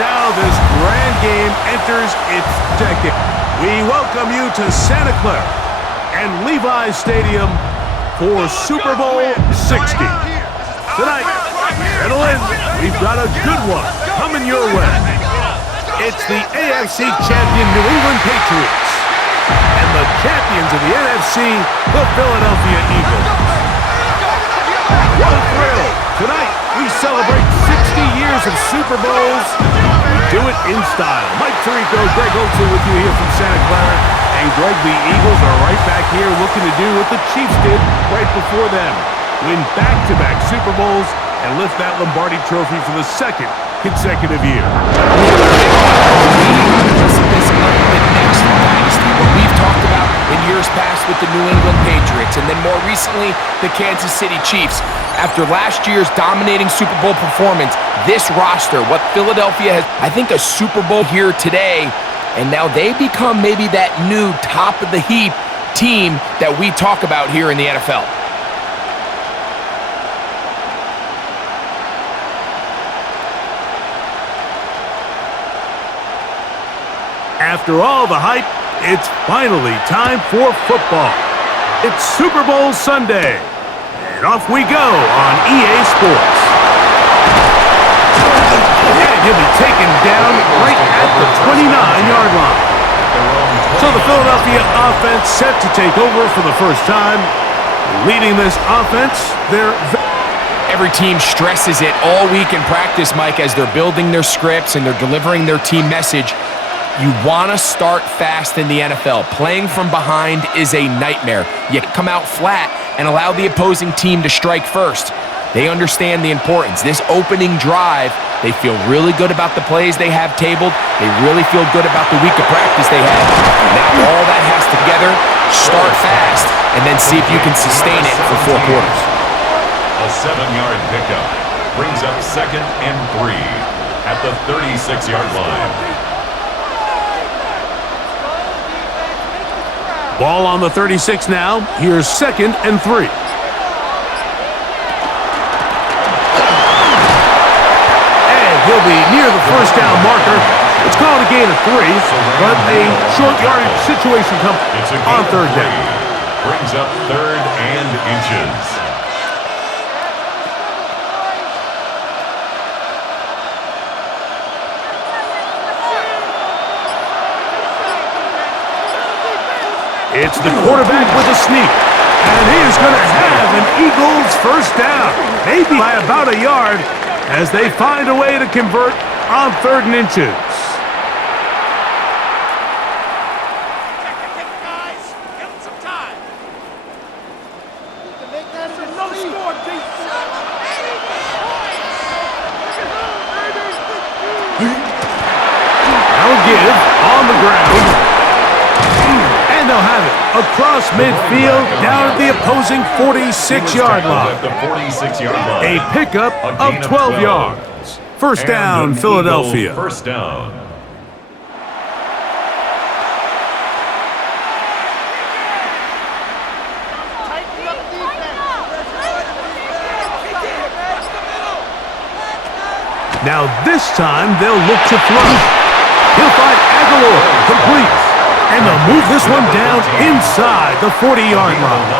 now this grand game enters its decade. We welcome you to Santa Clara and Levi Stadium for Super Bowl 60. Tonight, settle in, we've got a good one coming your way. It's the AFC champion New England Patriots and the champions of the NFC, the Philadelphia Eagles. What a thrill! Tonight, we celebrate 60 years of Super Bowls. We do it in style. Mike Tirico, Greg Olsen with you here from Santa Clara. And Greg, the Eagles are right back here looking to do what the Chiefs did right before them. Win back-to-back Super Bowls and lift that Lombardi trophy for the second consecutive year. What we've talked about in years past with the New England Patriots, and then more recently, the Kansas City Chiefs. After last year's dominating Super Bowl performance, this roster, what Philadelphia has, I think, a Super Bowl here today, and now they become maybe that new top-of-the-heap team that we talk about here in the NFL. After all the hype, it's finally time for football. It's Super Bowl Sunday, and off we go on EA Sports. And he'll be taken down right at the 29-yard line. So the Philadelphia offense set to take over for the first time. Leading this offense, every team stresses it all week in practice, Mike, as they're building their scripts and they're delivering their team message. You want to start fast in the NFL. Playing from behind is a nightmare. You come out flat and allow the opposing team to strike first. They understand the importance. This opening drive, they feel really good about the plays they have tabled. They really feel good about the week of practice they had. Now all that has together, start fast, and then see if you can sustain it for 4 quarters. A 7-yard pickup brings up 2nd and 3 at the 36-yard line. Ball on the 36 now. Here's 2nd and 3. And he'll be near the first down marker. It's called a gain of 3, but a short yardage situation comes on 3rd down. Brings up 3rd and inches. It's the quarterback with a sneak, and he is going to have an Eagles first down, maybe by about a yard, as they find a way to convert on 3rd and inches. Now give on the ground. And they'll have it across midfield down at the opposing 46-yard line. A pickup of 12 yards. First down, Philadelphia. First down. Now this time they'll look to throw. He'll find Aguilar, complete. And they'll move this one down inside the 40-yard line.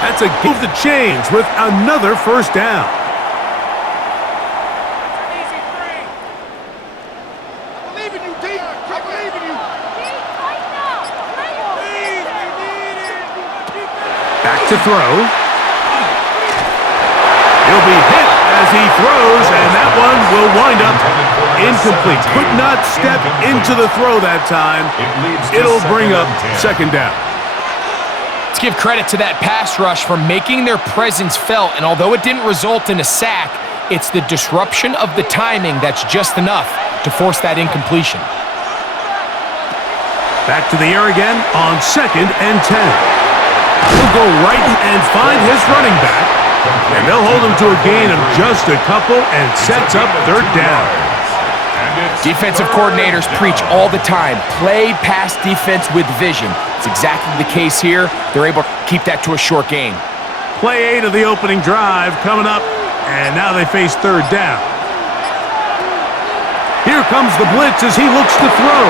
That's a give the chains with another first down. Back to throw. He'll be hit as he throws, and that one will wind up incomplete. Could not step into the throw that time. It'll bring up 2nd down. Let's give credit to that pass rush for making their presence felt, and although it didn't result in a sack, it's the disruption of the timing that's just enough to force that incompletion. Back to the air again on 2nd and 10. He'll go right and find his running back, and they'll hold him to a gain of just a couple and sets up 3rd down. Defensive coordinators preach all the time, play pass defense with vision. It's exactly the case here. They're able to keep that to a short gain. Play 8 of the opening drive coming up, and now they face 3rd down. comes the blitz as he looks to throw.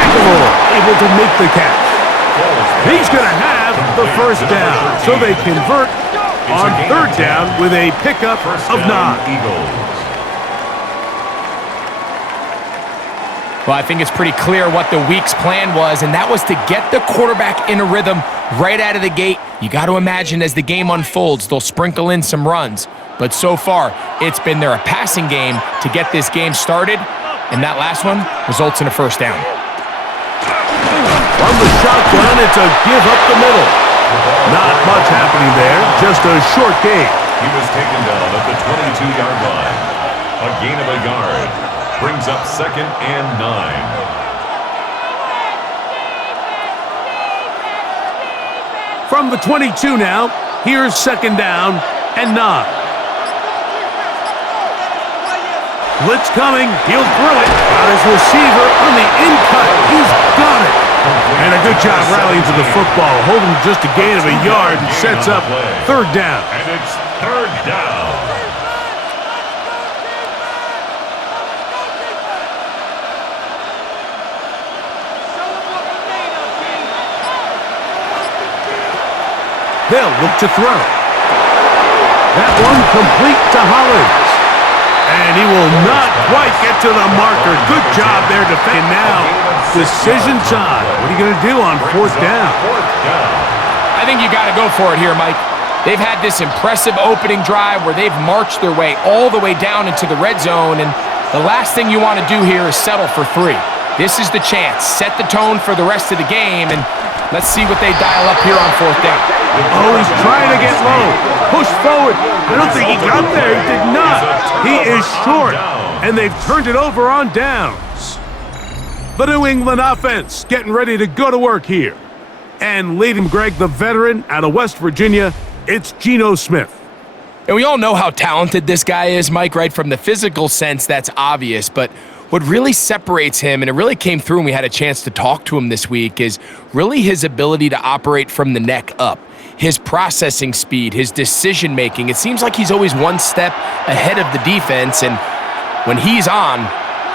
Aguilar able to make the catch. He's going to have the first down, so they convert on third down with a pickup of 9. Well, I think it's pretty clear what the week's plan was, and that was to get the quarterback in a rhythm right out of the gate. You got to imagine as the game unfolds, they'll sprinkle in some runs. But so far, it's been a passing game to get this game started, and that last one results in a first down. From the shotgun, it's a give up the middle. Not much happening there, just a short gain. He was taken down at the 22-yard line. A gain of a yard brings up 2nd and 9. From the 22 now, here's 2nd down and 9. Blitz coming, he'll throw it. Got his receiver on the in-cut. He's got it. And a good job rallying to the football, holding just a gain of a yard and sets up 3rd down. And it's 3rd down. They'll look to throw. That one complete to Hollins. And he will not quite get to the marker. Good job there defending. Now, decision time. What are you going to do on 4th down? I think you got to go for it here, Mike. They've had this impressive opening drive where they've marched their way all the way down into the red zone, and the last thing you want to do here is settle for 3. This is the chance. Set the tone for the rest of the game, and let's see what they dial up here on 4th down. Oh, he's trying to get low. Push forward. I don't think he got there. He did not. He is short, and they've turned it over on downs. The New England offense getting ready to go to work here. And leading Greg, the veteran out of West Virginia, it's Geno Smith. And we all know how talented this guy is, Mike, right? From the physical sense, that's obvious. But what really separates him, and it really came through when we had a chance to talk to him this week, is really his ability to operate from the neck up. His processing speed, his decision-making. It seems like he's always one step ahead of the defense, and when he's on,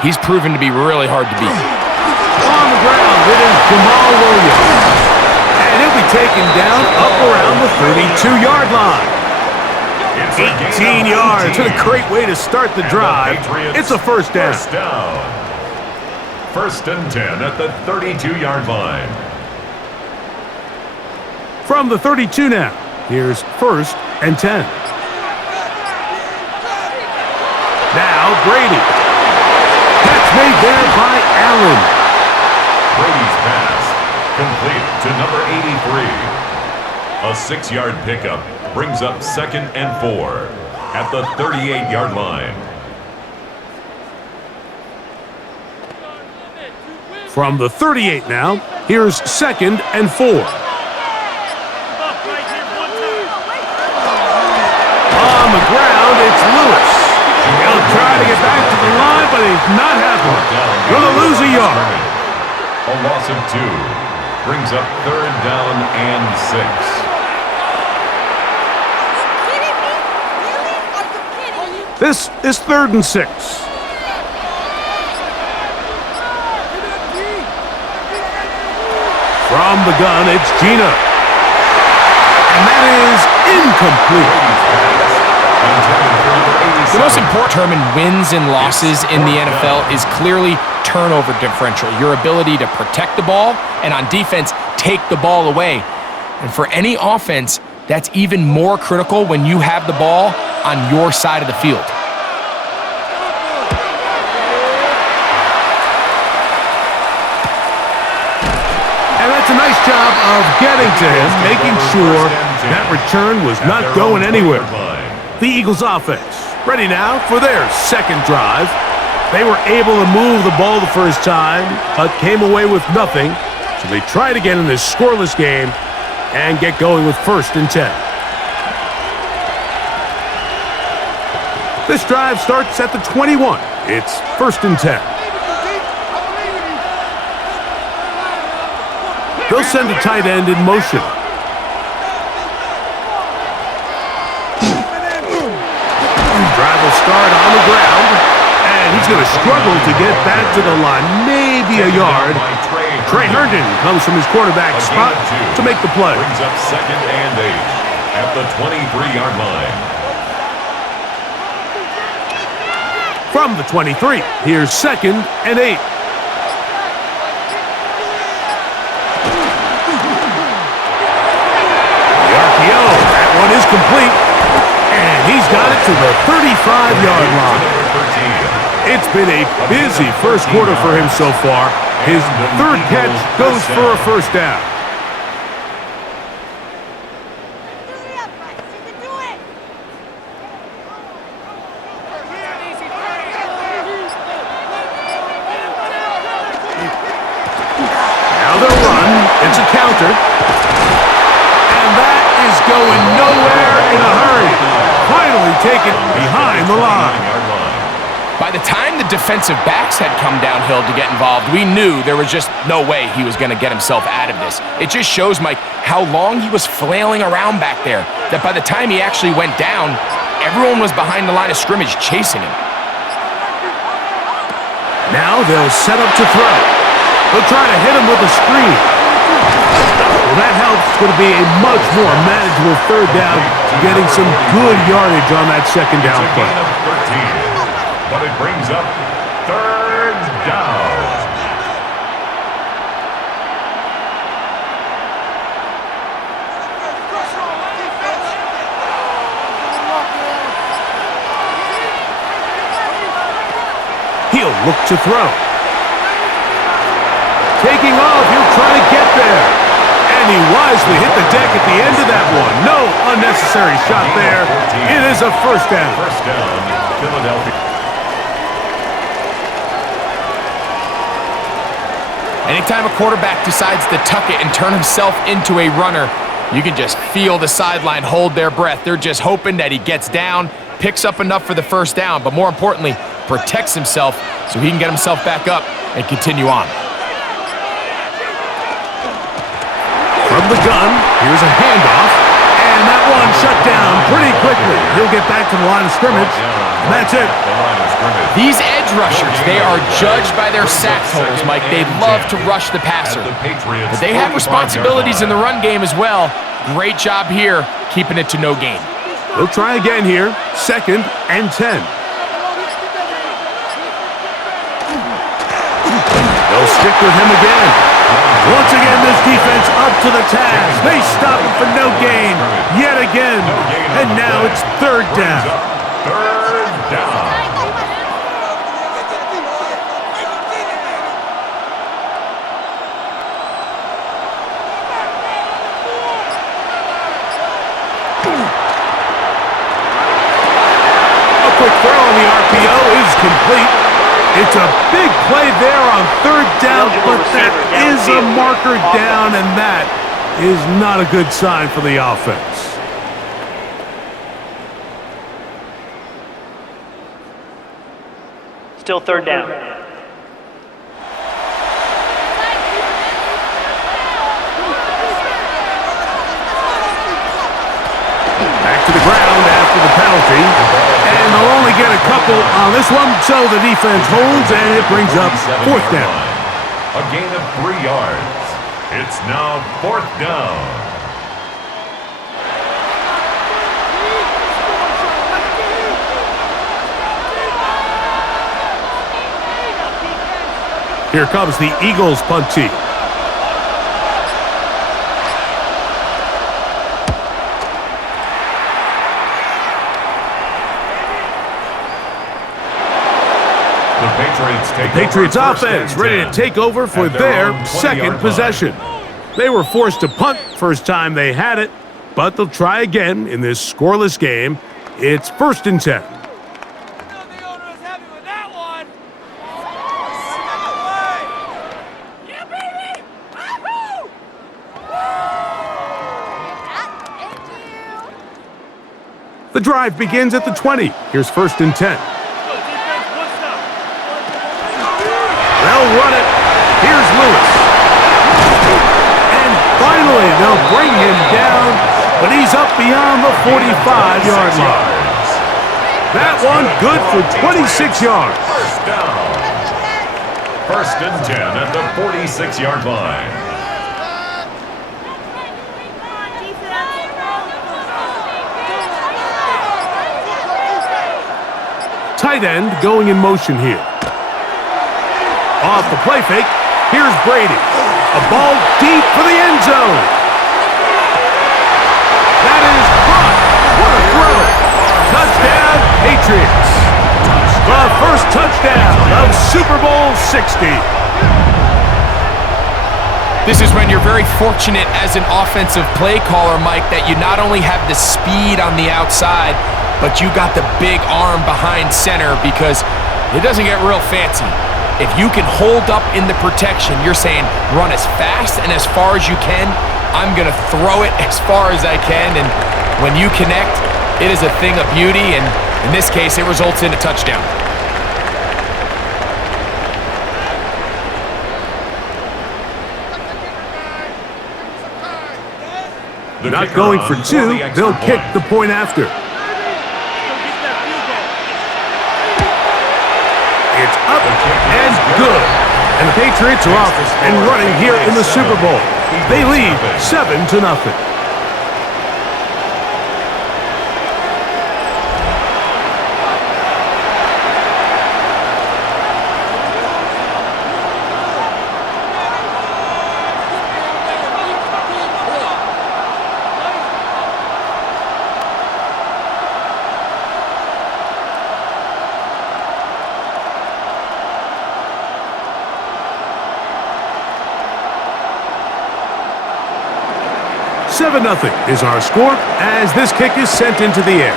he's proven to be really hard to beat. On the ground, it is Jamal Williams. And he'll be taken down up around the 32-yard line. 18 yards. What a great way to start the drive. It's a first down. 1st and 10 at the 32-yard line. From the 32 now, here's 1st and 10. Now Brady. Catch made there by Allen. Brady's pass complete to number 83. A 6-yard pickup brings up 2nd and 4 at the 38-yard line. From the 38 now, here's 2nd and 4. On the ground, it's Lewis. He'll try to get back to the line, but he's not happening. Gonna lose a yard. A loss of 2 brings up 3rd down and 6. This is 3rd and 6. From the gun, it's Geno. And that is incomplete. The most important term in wins and losses in the NFL is clearly turnover differential, your ability to protect the ball and on defense, take the ball away. And for any offense, that's even more critical when you have the ball on your side of the field. And that's a nice job of getting to him, making sure that return was not going anywhere. The Eagles offense ready now for their 2nd drive. They were able to move the ball the first time, but came away with nothing. So they tried again in this scoreless game and get going with 1st and 10. This drive starts at the 21. It's 1st and 10. They'll send a tight end in motion. Drive will start on the ground, and he's He's going to struggle to get back to the line, maybe a yard. Trey Herndon comes from his quarterback spot to make the play. Brings up 2nd and 8 at the 23-yard line. From the 23, here's 2nd and 8. The RPO, that one is complete. And he's got it to the 35-yard line. It's been a busy first quarter for him so far. His 3rd catch goes for a first down. Now they'll run. It's a counter. And that is going nowhere in a hurry. Finally taken behind the line. By the time the defensive backs had come downhill to get involved, we knew there was just no way he was going to get himself out of this. It just shows, Mike, how long he was flailing around back there, that by the time he actually went down, everyone was behind the line of scrimmage chasing him. Now they'll set up to throw. They'll try to hit him with a screen. Well, that helps. It's going to be a much more manageable 3rd down, getting some good yardage on that 2nd down play. But it brings up 3rd down. He'll look to throw. Taking off, he'll try to get there. And he wisely hit the deck at the end of that one. No unnecessary shot there. It is a first down. First down, Philadelphia. Anytime a quarterback decides to tuck it and turn himself into a runner, you can just feel the sideline hold their breath. They're just hoping that he gets down, picks up enough for the first down, but more importantly, protects himself so he can get himself back up and continue on. From the gun, here's a handoff, and that one shut down pretty quickly. He'll get back to the line of scrimmage, and that's it. These edge rushers, they are judged by their sack totals, Mike. They love to rush the passer, but they have responsibilities in the run game as well. Great job here, keeping it to no gain. They'll try again here, 2nd and 10. They'll stick with him again. Once again, this defense up to the task. They stop him for no gain yet again. And now it's 3rd down. 3rd down. A quick throw on the RPO is complete. It's a big play there on 3rd down, but that is a marker down, and that is not a good sign for the offense. Still 3rd down. Back to the ground after the penalty. And they'll only get a couple on this one, so the defense holds, and it brings up 4th down. A gain of 3 yards. It's now 4th down. Here comes the Eagles punt team. The Patriots offense ready to take over for their 2nd possession. They were forced to punt first time they had it, but they'll try again in this scoreless game. It's 1st and 10. The drive begins at the 20. Here's 1st and 10. They'll run it. Here's Lewis. And finally, they'll bring him down, but he's up beyond the 45-yard line. That one good for 26 yards. down. First and 10 at the 46-yard line. Tight end going in motion here. Off the play fake, here's Brady. A ball deep for the end zone. That is caught. What a throw. Touchdown, Patriots. The first touchdown of Super Bowl 60. This is when you're very fortunate as an offensive play caller, Mike, that you not only have the speed on the outside, but you got the big arm behind center, because it doesn't get real fancy. If you can hold up in the protection, you're saying run as fast and as far as you can. I'm going to throw it as far as I can, and when you connect, it is a thing of beauty, and in this case, it results in a touchdown. Not going for two, they'll kick the point after. It's up and good. And the Patriots are off and running here in the Super Bowl. They lead 7-0. Nothing is our score as this kick is sent into the air.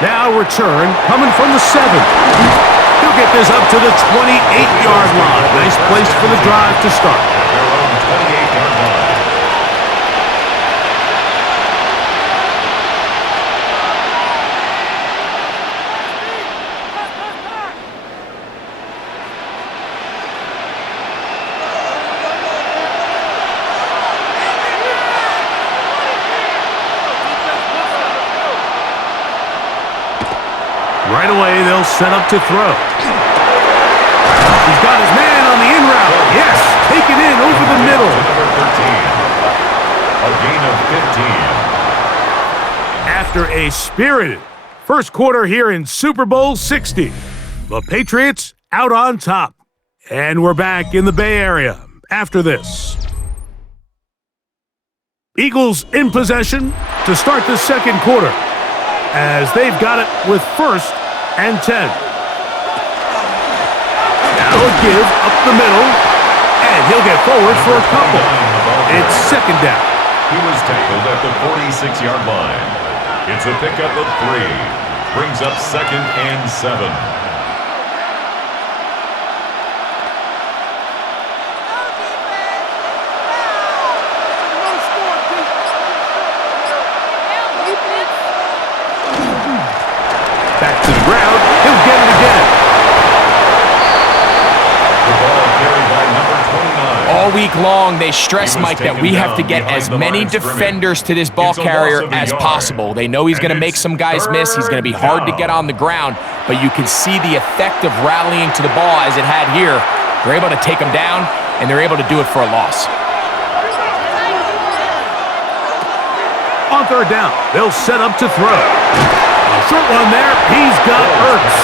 Now return coming from the 7. He'll get this up to the 28-yard line. Nice place for the drive to start. Right away, they'll set up to throw. He's got his man on the in route. Yes, taken in over the middle. Number 13. A gain of 15. After a spirited first quarter here in Super Bowl 60, the Patriots out on top. And we're back in the Bay Area after this. Eagles in possession to start the second quarter, as they've got it with first and 10. Now he'll give up the middle, and he'll get forward for a couple. It's second down. He was tackled at the 46-yard line. It's a pickup of 3. Brings up second and 7. Back to the ground. He'll get it again. The ball carried by number 29. All week long, they stress, Mike, that we have to get as many defenders to this ball carrier as possible. They know he's going to make some guys miss. He's going to be hard to get on the ground, but you can see the effect of rallying to the ball as it had here. They're able to take him down, and they're able to do it for a loss. On third down, they'll set up to throw. Short one there, he's got Ertz.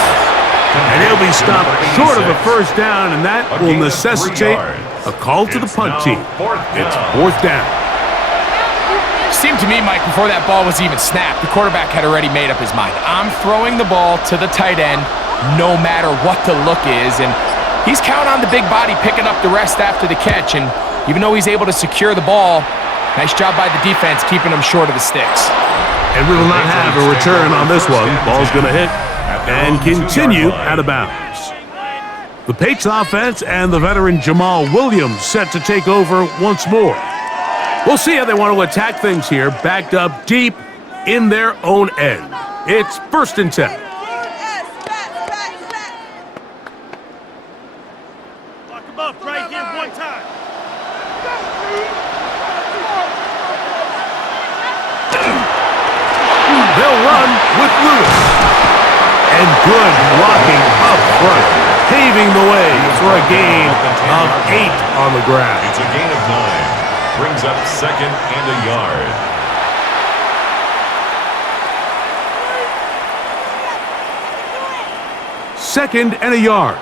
And he'll be stopped short of a first down, and that will necessitate a call to the punt team. It's fourth down. Seemed to me, Mike, before that ball was even snapped, the quarterback had already made up his mind. I'm throwing the ball to the tight end no matter what the look is, and he's counting on the big body picking up the rest after the catch, and even though he's able to secure the ball, nice job by the defense keeping him short of the sticks. And we will not have a return on this one. Ball's going to hit and continue out of bounds. The Patriots offense and the veteran Jamal Williams set to take over once more. We'll see how they want to attack things here, backed up deep in their own end. It's first and 10. Lock him up right here one time. They'll run with Lewis. And Good blocking up front, paving the way for a gain of 8 on the ground. It's a gain of 9. Brings up second and a yard. Second and a yard.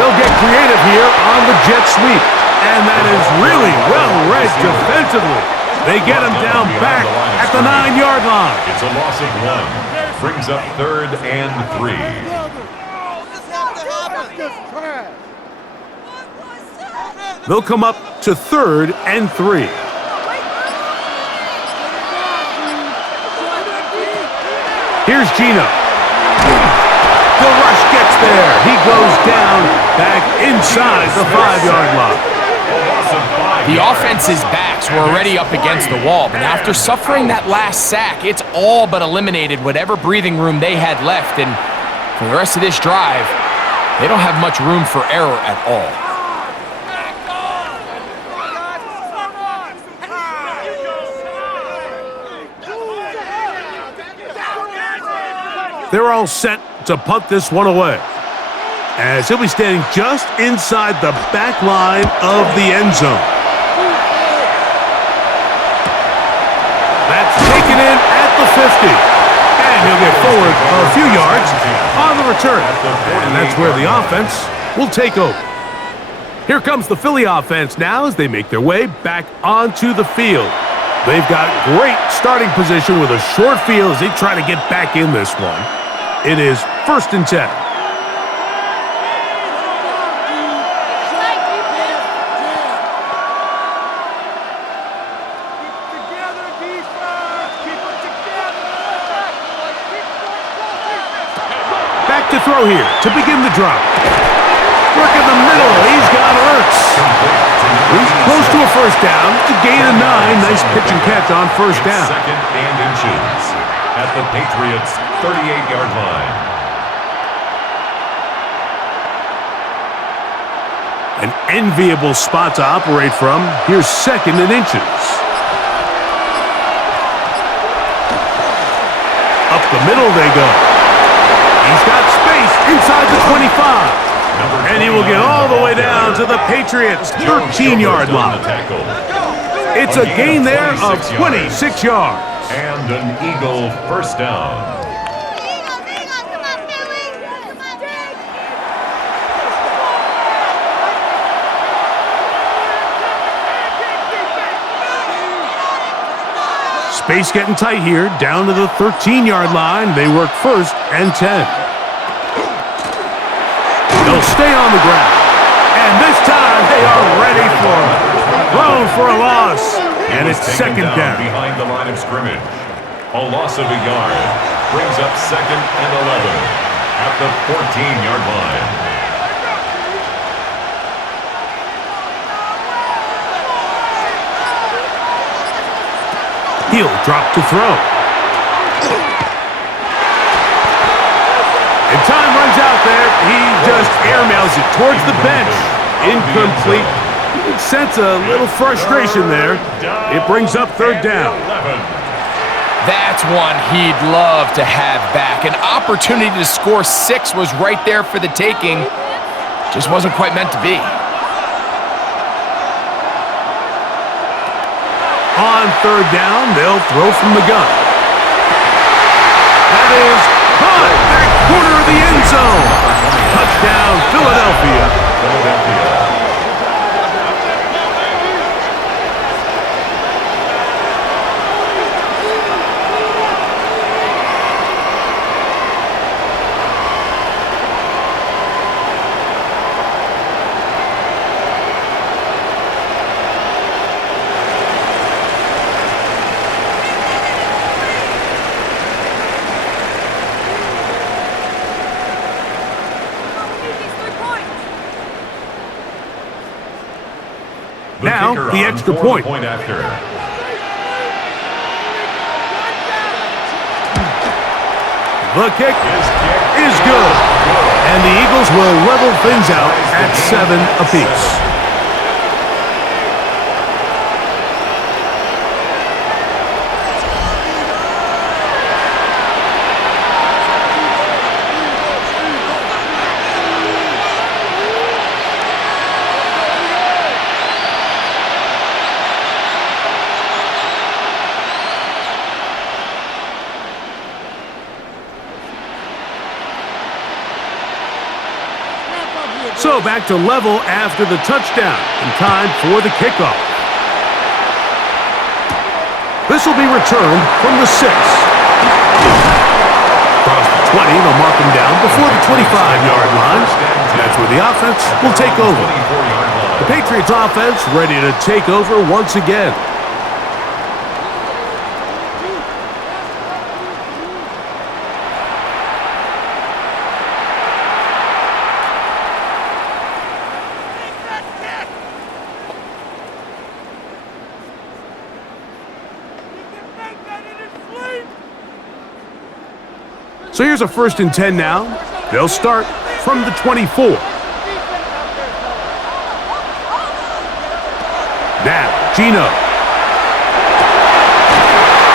They'll get creative here on the jet sweep. And that is really well read defensively. They get him down back at the 9-yard line. It's a loss of 1. Brings up third and 3. They'll come up to third and 3. Here's Gino. The rush gets there. He goes down back inside the 5-yard line. The offense's backs were already up against the wall, but after suffering that last sack, it's all but eliminated whatever breathing room they had left, and for the rest of this drive, they don't have much room for error at all. They're all set to punt this one away, as he'll be standing just inside the back line of the end zone. That's taken in at the 50. And he'll get forward a few yards on the return. And that's where the offense will take over. Here comes the Philly offense now as they make their way back onto the field. They've got great starting position with a short field as they try to get back in this one. It is 1st and 10. Back to throw here to begin the drive. Work in the middle. He's got Ertz. He's close to a first down to gain a 9. Nice pitch and catch on first down. Second and inches at the Patriots' 38-yard line. An enviable spot to operate from. Here's 2nd and inches. Up the middle they go. He's got space inside the 25. And he will get all the way down to the Patriots' 13-yard line. It's a gain there of 26 yards. And an Eagle first down. Space getting tight here, down to the 13-yard line. They work 1st and 10. They'll stay on the ground. And this time they are ready for it. Thrown for a loss. And it's 2nd down. Behind the line of scrimmage. A loss of a yard. Brings up 2nd and 11 at the 14-yard line. He'll drop to throw. And time runs out there. He just airmails it towards the bench. Incomplete. You can sense a little frustration there. It brings up 3rd down. That's one he'd love to have back. An opportunity to score 6 was right there for the taking. Just wasn't quite meant to be. On 3rd down, they'll throw from the gun. That is caught back corner of the end zone. Touchdown, Philadelphia. Now, the extra point. After. The kick is good. And the Eagles will level things out at 7 apiece. go back to level after the touchdown, and time for the kickoff. This will be returned from the 6. Across the 20, they'll mark him down before the 25-yard line. That's where the offense will take over. The Patriots offense ready to take over once again. So here's a 1st and 10 now. They'll start from the 24. Now, Gino.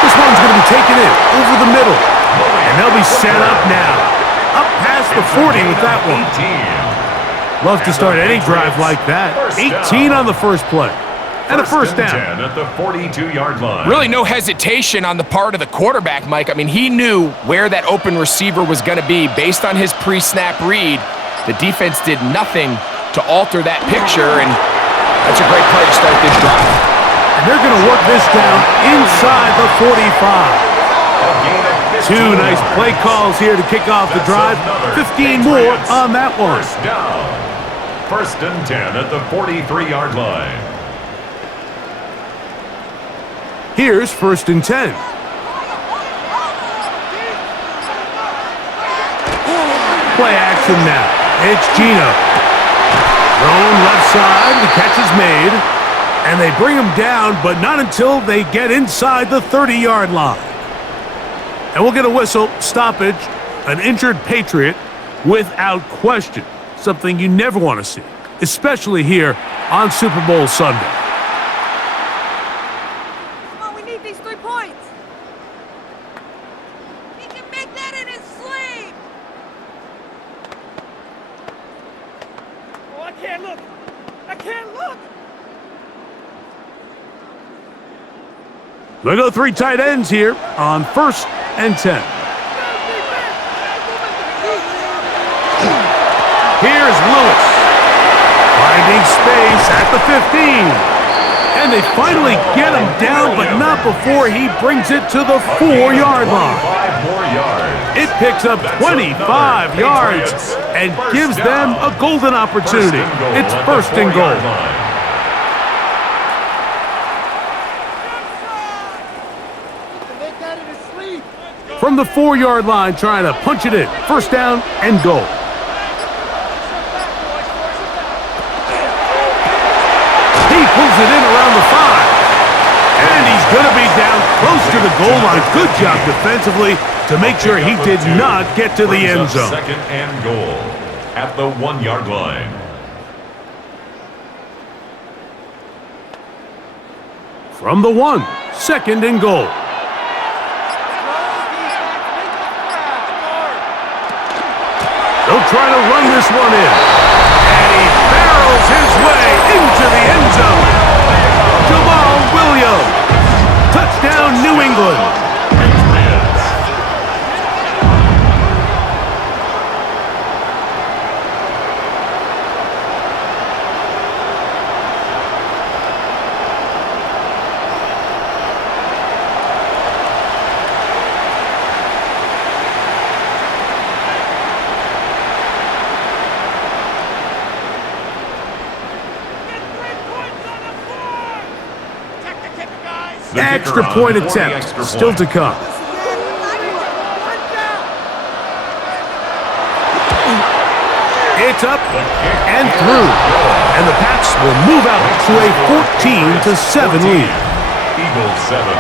This one's going to be taken in over the middle. And they'll be set up now. Up past the 40 with that one. Love to start any drive like that. 18 on the first play. And a 1st down. 10 at the 42-yard line. Really no hesitation on the part of the quarterback, Mike. I mean, he knew where that open receiver was going to be based on his pre-snap read. The defense did nothing to alter that picture, and that's a great play to start this drive. And they're going to work this down inside the 45. 2 nice play calls here to kick off the drive. 15 more on that one. 1st down. 1st and 10 at the 43-yard line. Here's 1st and 10. Play action now. It's Gino. Thrown left side. The catch is made. And they bring him down, but not until they get inside the 30-yard line. And we'll get a whistle, stoppage, an injured Patriot without question. Something you never want to see, especially here on Super Bowl Sunday. They go 3 tight ends here on 1st and 10. Here's Lewis. Finding space at the 15. And they finally get him down, but not before he brings it to the 4-yard line. It picks up 25 yards and gives them a golden opportunity. It's 1st and goal. From the 4-yard line, trying to punch it in. 1st down and goal. He pulls it in around the 5. And he's going to be down close to the goal line. Good job defensively to make sure he did not get to the end zone. 2nd and goal at the 1-yard line. From the 1, 2nd and goal. They'll try to run this one in. And he barrels his way into the end zone. Jamal Williams. Touchdown, New England. Extra point attempt still to come. It's up and through. And the Pats will move out to a 14-7 lead. Eagles 7.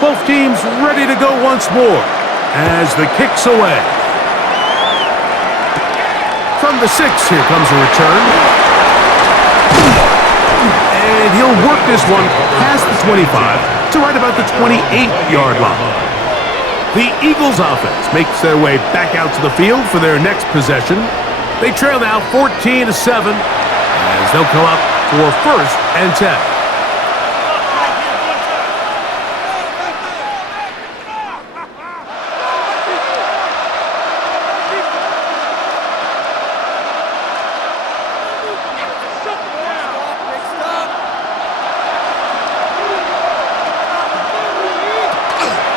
Both teams ready to go once more as the kick's away. From the 6, here comes a return. And he'll work this one past the 25 to right about the 28-yard line. The Eagles offense makes their way back out to the field for their next possession. They trail now 14-7 as they'll come up for 1st and 10.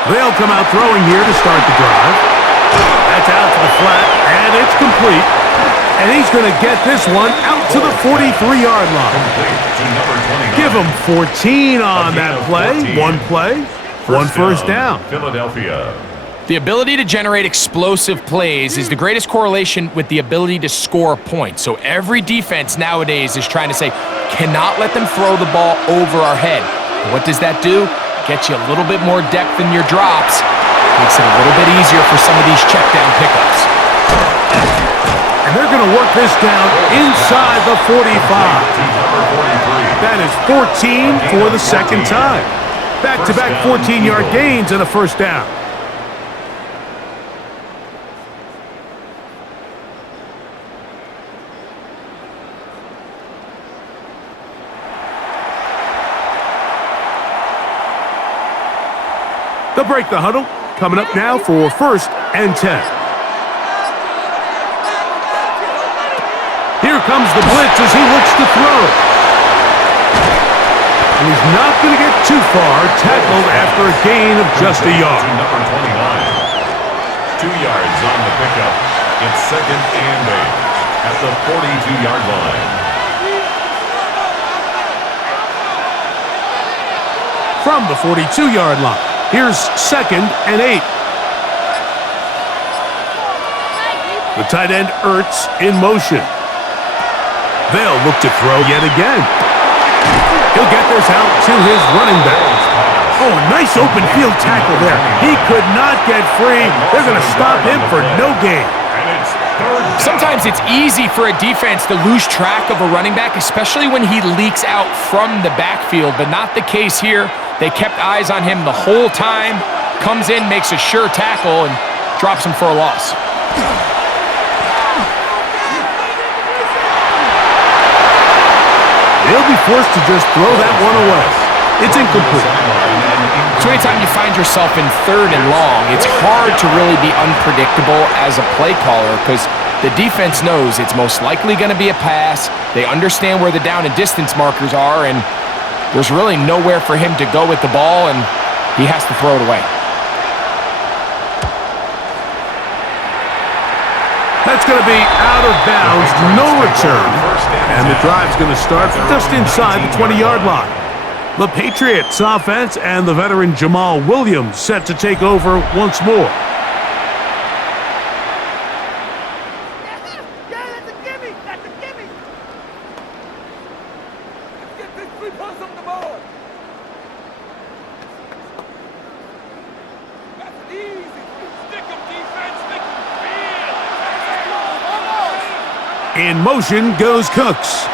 They'll come out throwing here to start the drive. That's out to the flat, and it's complete. And he's going to get this one out to the 43-yard line. Give him 14 on that play. One play, one first down. Philadelphia. The ability to generate explosive plays is the greatest correlation with the ability to score points. So every defense nowadays is trying to say, cannot let them throw the ball over our head. What does that do? Gets you a little bit more depth in your drops. Makes it a little bit easier for some of these check down pickups. And they're going to work this down inside the 45. That is 14 for the second time. Back-to-back 14-yard gains and a first down. They'll break the huddle. Coming up now for 1st and 10. Here comes the blitz as he looks to throw. And he's not going to get too far. Tackled after a gain of just a yard. Number 29. 2 yards on the pickup. It's 2nd and 8 at the 42-yard line. From the 42-yard line. Here's 2nd and 8. The tight end Ertz in motion. They'll look to throw yet again. He'll get this out to his running back. Oh, a nice open field tackle there. He could not get free. They're going to stop him for no gain. Sometimes it's easy for a defense to lose track of a running back, especially when he leaks out from the backfield, but not the case here. They kept eyes on him the whole time. Comes in, makes a sure tackle, and drops him for a loss. They'll be forced to just throw that one away. It's incomplete. So anytime you find yourself in 3rd and long, it's hard to really be unpredictable as a play caller because the defense knows it's most likely going to be a pass. They understand where the down and distance markers are, and there's really nowhere for him to go with the ball, and he has to throw it away. That's going to be out of bounds, no return. And the drive's going to start just inside the 20-yard line. The Patriots offense and the veteran Jamal Williams set to take over once more. That's a gimme! That's a gimme! Let's get this 3 points on the board! That's easy! Stick 'em, defense! Stick 'em! In motion goes Cooks.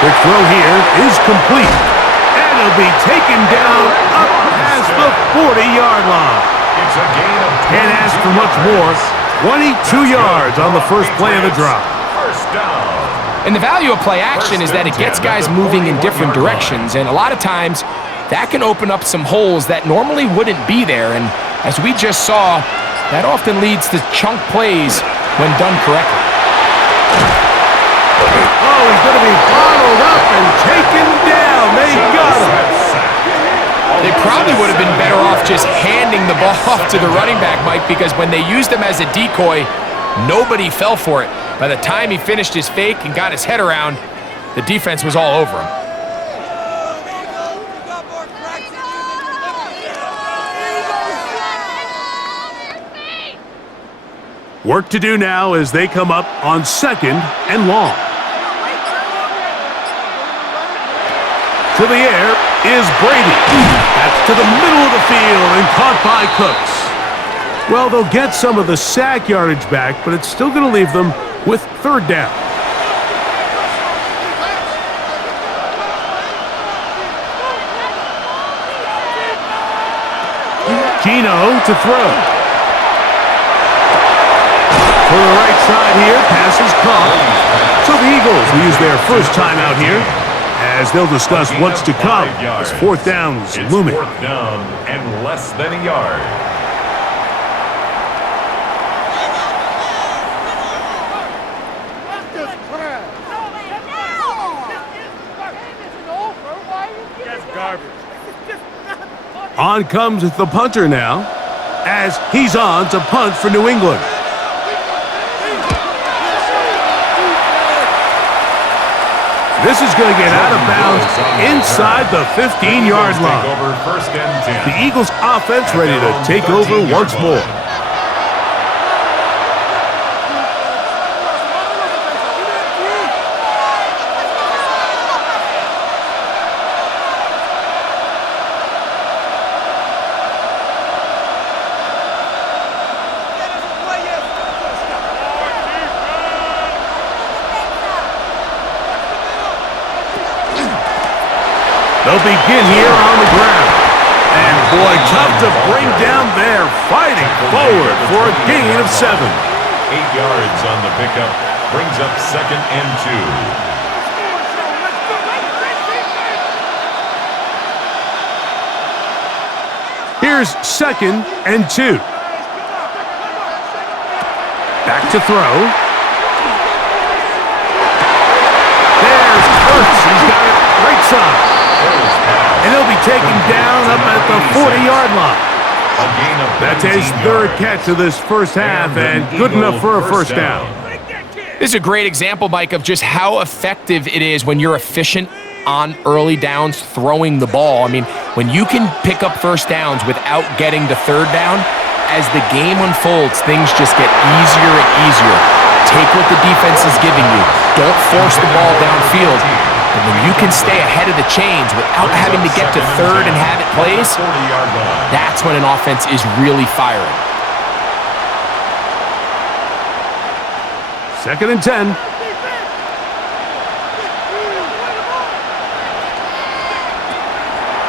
Quick throw here is complete. And it'll be taken down up past the 40-yard line. It's a gain of 22. Can't ask for much more. 22 yards on the first play of the drive. First down. And the value of play action is that it gets guys moving in different directions, and a lot of times that can open up some holes that normally wouldn't be there. And as we just saw, that often leads to chunk plays when done correctly. Oh, he's going to be bottled up and taken down. They got him. They probably would have been better off just handing the ball off to the running back, Mike, because when they used him as a decoy, nobody fell for it. By the time he finished his fake and got his head around, the defense was all over him. Work to do now as they come up on 2nd and long. To the air is Brady. That's to the middle of the field and caught by Cooks. Well, they'll get some of the sack yardage back, but it's still going to leave them with third down. Gino to throw. For the right side here, pass is caught. So the Eagles will use their first time out here, as they'll discuss what's to come as fourth down's looming. Fourth down and less than a yard. On comes the punter now, as he's on to punt for New England. This is going to get out of bounds inside the 15-yard line. The Eagles offense ready to take over once more. They'll begin here on the ground. And boy, tough to bring down there, fighting forward for a gain of 7. 8 yards on the pickup, brings up 2nd and 2. Here's 2nd and 2. Back to throw. There's Hurts. He's got it right side. And he'll be taken down up at the 40-yard line. That's his third catch of this first half, and good enough for a first down. This is a great example, Mike, of just how effective it is when you're efficient on early downs throwing the ball. I mean, when you can pick up first downs without getting to third down, as the game unfolds, things just get easier and easier. Take what the defense is giving you. Don't force the ball downfield. And when you can stay ahead of the chains without having to get to third and have it plays, that's when an offense is really firing. 2nd and 10.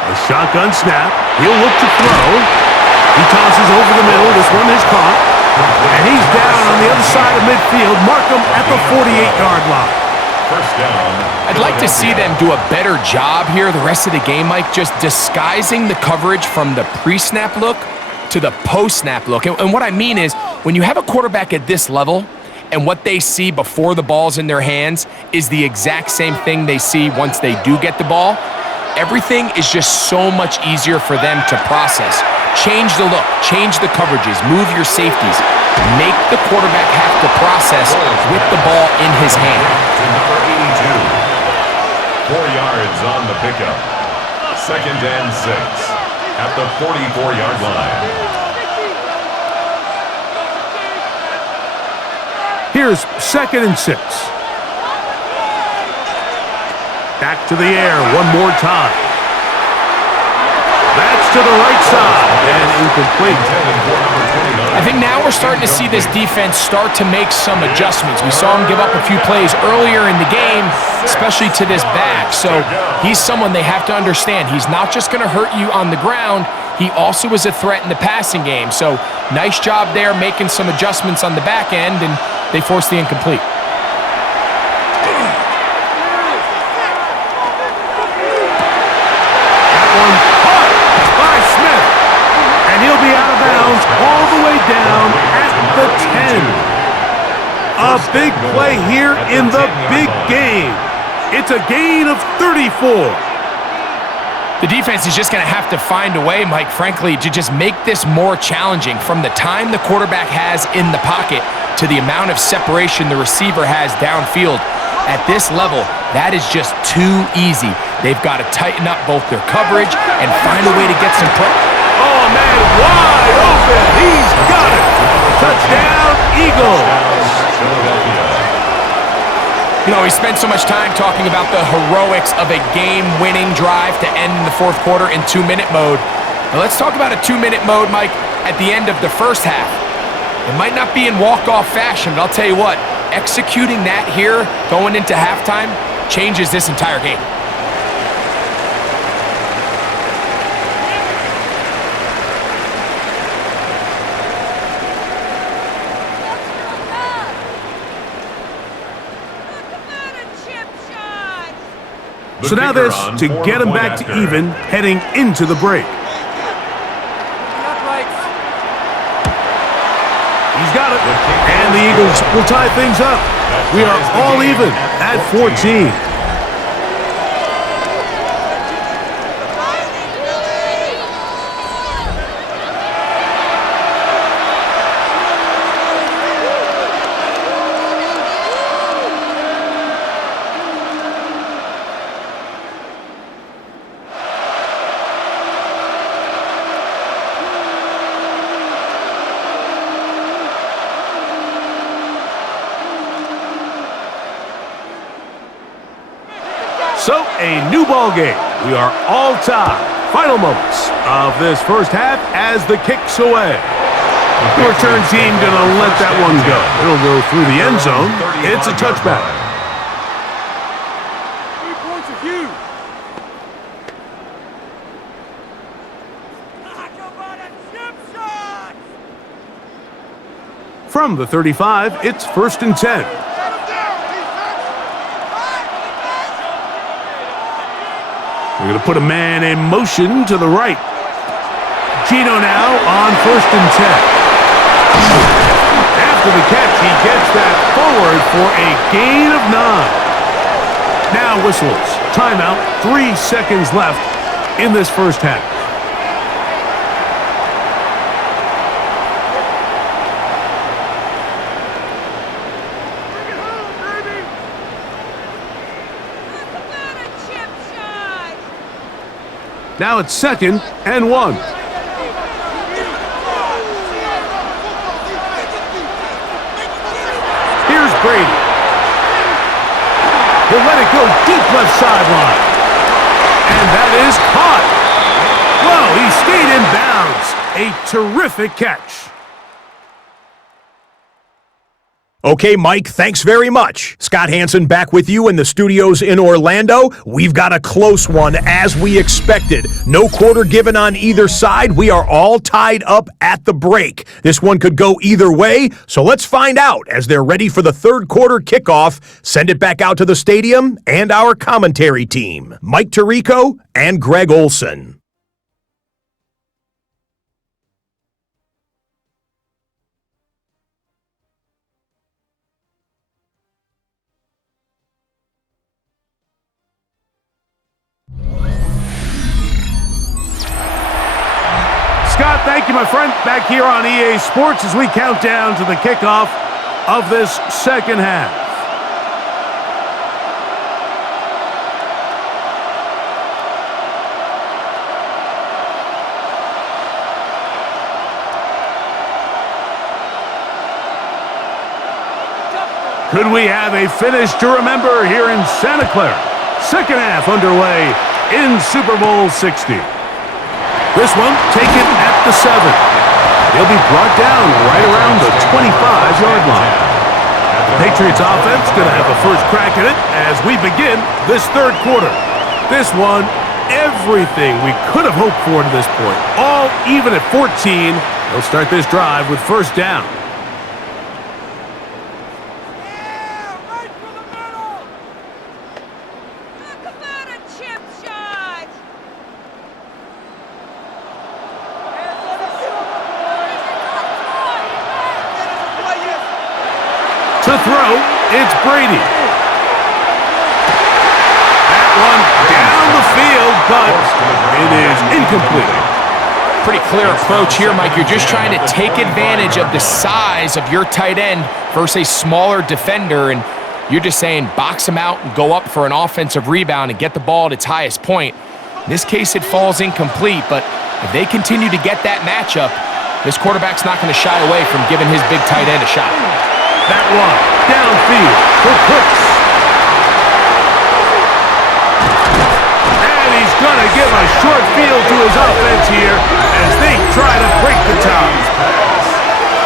A shotgun snap. He'll look to throw. He tosses over the middle. This one is caught. And he's down on the other side of midfield. Mark him at the 48-yard line. First down. I'd like to see them do a better job here the rest of the game, Mike, just disguising the coverage from the pre-snap look to the post-snap look. And what I mean is, when you have a quarterback at this level and what they see before the ball's in their hands is the exact same thing they see once they do get the ball, everything is just so much easier for them to process. Change the look, change the coverages, move your safeties. Make the quarterback have to process with the ball in his hand. To number 82. 4 yards on the pickup. 2nd and 6 at the 44-yard line. Here's 2nd and 6. Back to the air one more time. That's to the right side and incomplete. I think now we're starting to see this defense start to make some adjustments. We saw him give up a few plays earlier in the game, especially to this back. So he's someone they have to understand. He's not just going to hurt you on the ground. He also is a threat in the passing game. So nice job there making some adjustments on the back end, and they forced the incomplete. All the way down at the 10. A big play here in the big game. It's a gain of 34. The defense is just going to have to find a way, Mike, frankly, to just make this more challenging from the time the quarterback has in the pocket to the amount of separation the receiver has downfield. At this level, that is just too easy. They've got to tighten up both their coverage and find a way to get some pressure. Oh, man, wide open. He's got it. Touchdown, Eagles. You know, we spent so much time talking about the heroics of a game-winning drive to end the fourth quarter in 2-minute mode. Now let's talk about a 2-minute mode, Mike, at the end of the first half. It might not be in walk-off fashion, but I'll tell you what, executing that here, going into halftime, changes this entire game. So now this to get him back to even heading into the break. He's got it. And the Eagles will tie things up. We are all even at 14. So, a new ball game. We are all tied. Final moments of this first half as the kick's away. The return team gonna let that one go. It'll go through the end zone. It's a touchback. 3 points are huge. From the 35, it's 1st and 10. We're going to put a man in motion to the right. Gino now on 1st and 10. After the catch, he gets that forward for a gain of 9. Now whistles. Timeout. 3 seconds left in this first half. Now it's 2nd and 1. Here's Brady. He'll let it go deep left sideline. And that is caught. Whoa, he stayed in bounds. A terrific catch. Okay, Mike, thanks very much. Scott Hansen back with you in the studios in Orlando. We've got a close one, as we expected. No quarter given on either side. We are all tied up at the break. This one could go either way, so let's find out as they're ready for the third quarter kickoff. Send it back out to the stadium and our commentary team, Mike Tirico and Greg Olson. Scott, thank you, my friend. Back here on EA Sports as we count down to the kickoff of this second half. Could we have a finish to remember here in Santa Clara? Second half underway in Super Bowl 60. This one taken at the 7. He'll be brought down right around the 25-yard line. The Patriots offense going to have a first crack at it as we begin this third quarter. This one, everything we could have hoped for to this point. All even at 14. They'll start this drive with first down. To throw, it's Brady. That one down the field, but it is incomplete. Pretty clear approach here, Mike. You're just trying to take advantage of the size of your tight end versus a smaller defender, and you're just saying box him out and go up for an offensive rebound and get the ball at its highest point. In this case, it falls incomplete, but if they continue to get that matchup, this quarterback's not going to shy away from giving his big tight end a shot. That one downfield for Cooks. And he's going to give a short field to his offense here as they try to break the the top.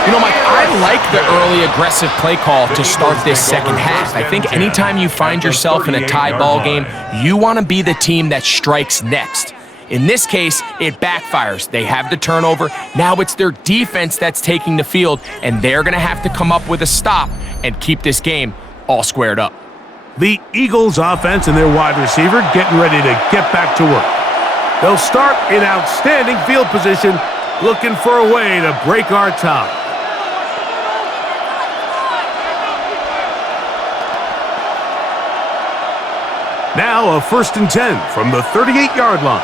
You know, Mike, I like the early aggressive play call to start this second half. I think anytime you find yourself in a tie ball game, you want to be the team that strikes next. In this case, it backfires. They have the turnover. Now it's their defense that's taking the field, and they're going to have to come up with a stop and keep this game all squared up. The Eagles offense and their wide receiver getting ready to get back to work. They'll start in outstanding field position, looking for a way to break our tie. Now a 1st and 10 from the 38-yard line.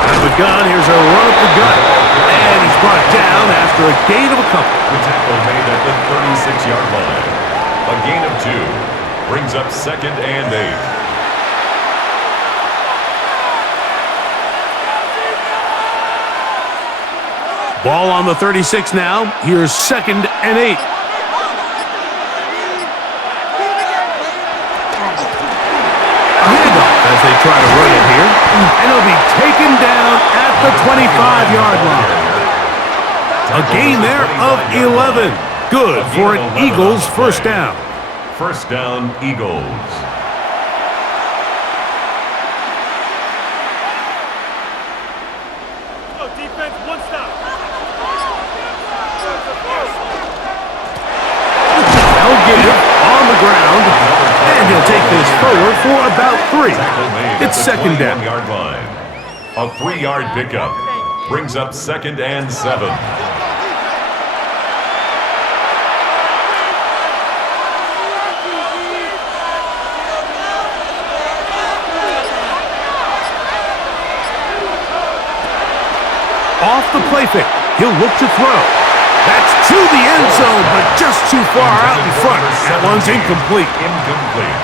Out of the gun, here's a run up the gut. And he's brought down after a gain of a couple. The tackle made at the 36-yard line. A gain of 2 brings up 2nd and 8. Ball on the 36 now. Here's 2nd and 8. A handoff as they try to run it here. And he'll be taken down at the 25-yard line. A gain there of 11. Good for an Eagles first down. First down, Eagles. Defense, one stop. They'll get it on the ground, and he'll take this forward for about 3. It's 2nd down. Yard line. A 3-yard pickup brings up 2nd and 7. Off the play fake, he'll look to throw. That's to the end zone, but just too far out in front. That one's incomplete.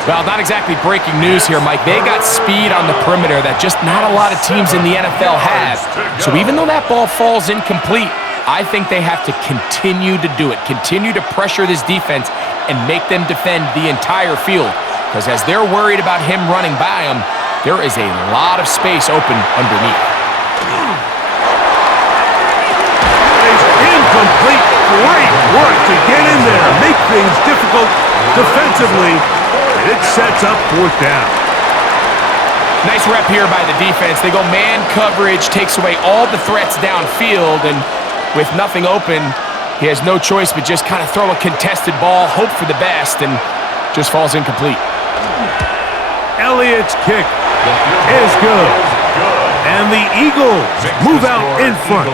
Well, not exactly breaking news here, Mike. They got speed on the perimeter that just not a lot of teams in the NFL have. So even though that ball falls incomplete, I think they have to continue to do it, continue to pressure this defense and make them defend the entire field. Because as they're worried about him running by them, there is a lot of space open underneath. Incomplete. Great work to get in there, make things difficult defensively, and it sets up 4th down. Nice rep here by the defense. They go man coverage, takes away all the threats downfield, and with nothing open, he has no choice but just kind of throw a contested ball, hope for the best, and just falls incomplete. Elliott's kick is good. And the Eagles move out in front.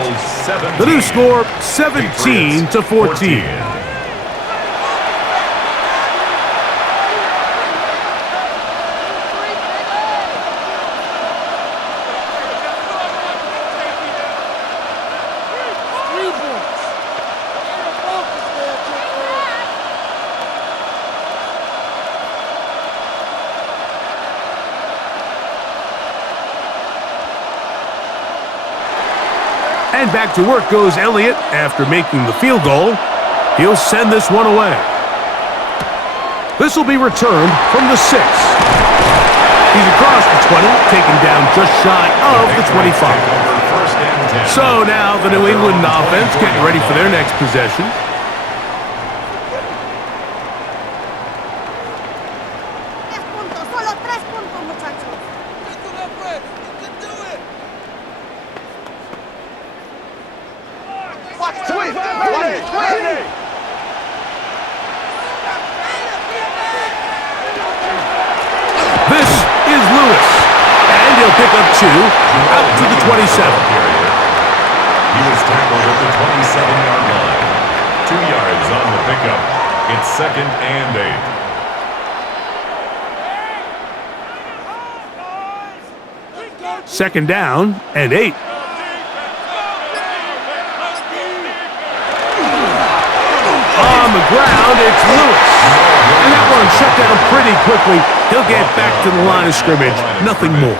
The new score, 17-14. And back to work goes Elliott after making the field goal. He'll send this one away. This will be returned from the 6. He's across the 20, taken down just shy of the 25. So now the New England offense getting ready for their next possession. This is Lewis, and he'll pick up 2 out to the 27. He was tackled at the 27-yard line. 2 yards on the pickup. It's 2nd and 8. Second down and 8. On the ground, it's Lewis. And that one shut down pretty quickly. He'll get back to the line of scrimmage. Nothing more.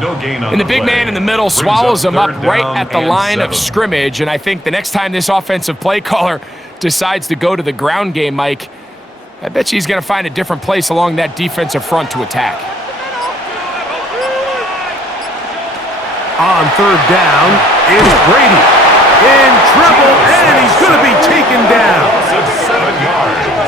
No gain on And the big man in the middle swallows him up right at the line 7. of scrimmage. And I think the next time this offensive play caller decides to go to the ground game, Mike, I bet you he's going to find a different place along that defensive front to attack. On third down is Brady. In trouble, and he's going to be taken down.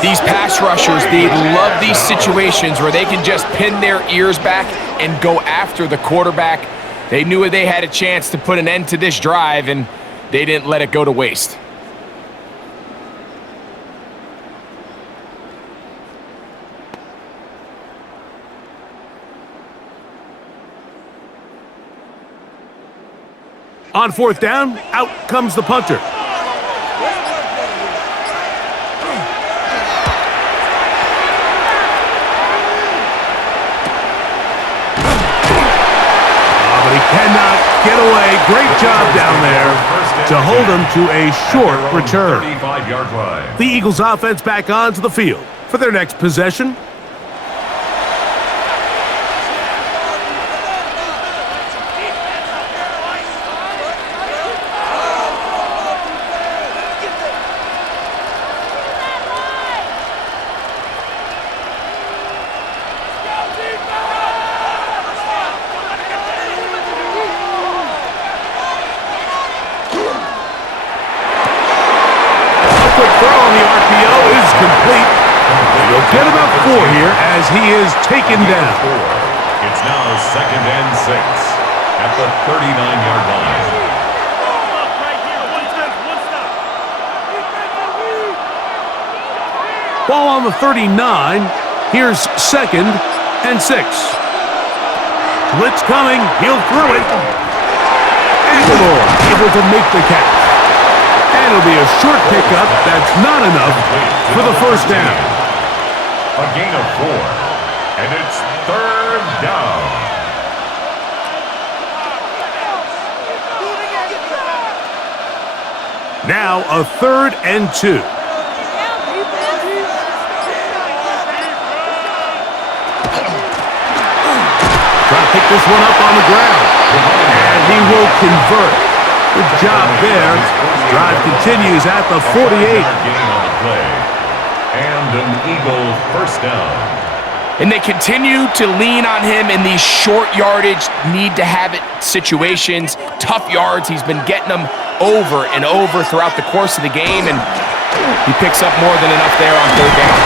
These pass rushers, they love these situations where they can just pin their ears back and go after the quarterback. They knew they had a chance to put an end to this drive, and they didn't let it go to waste. On fourth down, out comes the punter. But he cannot get away. Great job down there to hold him to a short return. 35-yard line. The Eagles offense back onto the field for their next possession. Get about 4 here as he is taken down. It's now 2nd and 6 at the 39-yard line. Ball on the 39. Here's 2nd and 6. Blitz coming. He'll throw it. Aguilar able to make the catch. And it'll be a short pickup. That's not enough for the first down. A gain of 4, and it's 3rd down. Now a 3rd and 2. Trying to pick this one up on the ground. And he will convert. Good job there. Drive continues at the 48. And an Eagle first down. And they continue to lean on him in these short yardage, need to have it situations, tough yards. He's been getting them over and over throughout the course of the game, and he picks up more than enough there on 3rd down.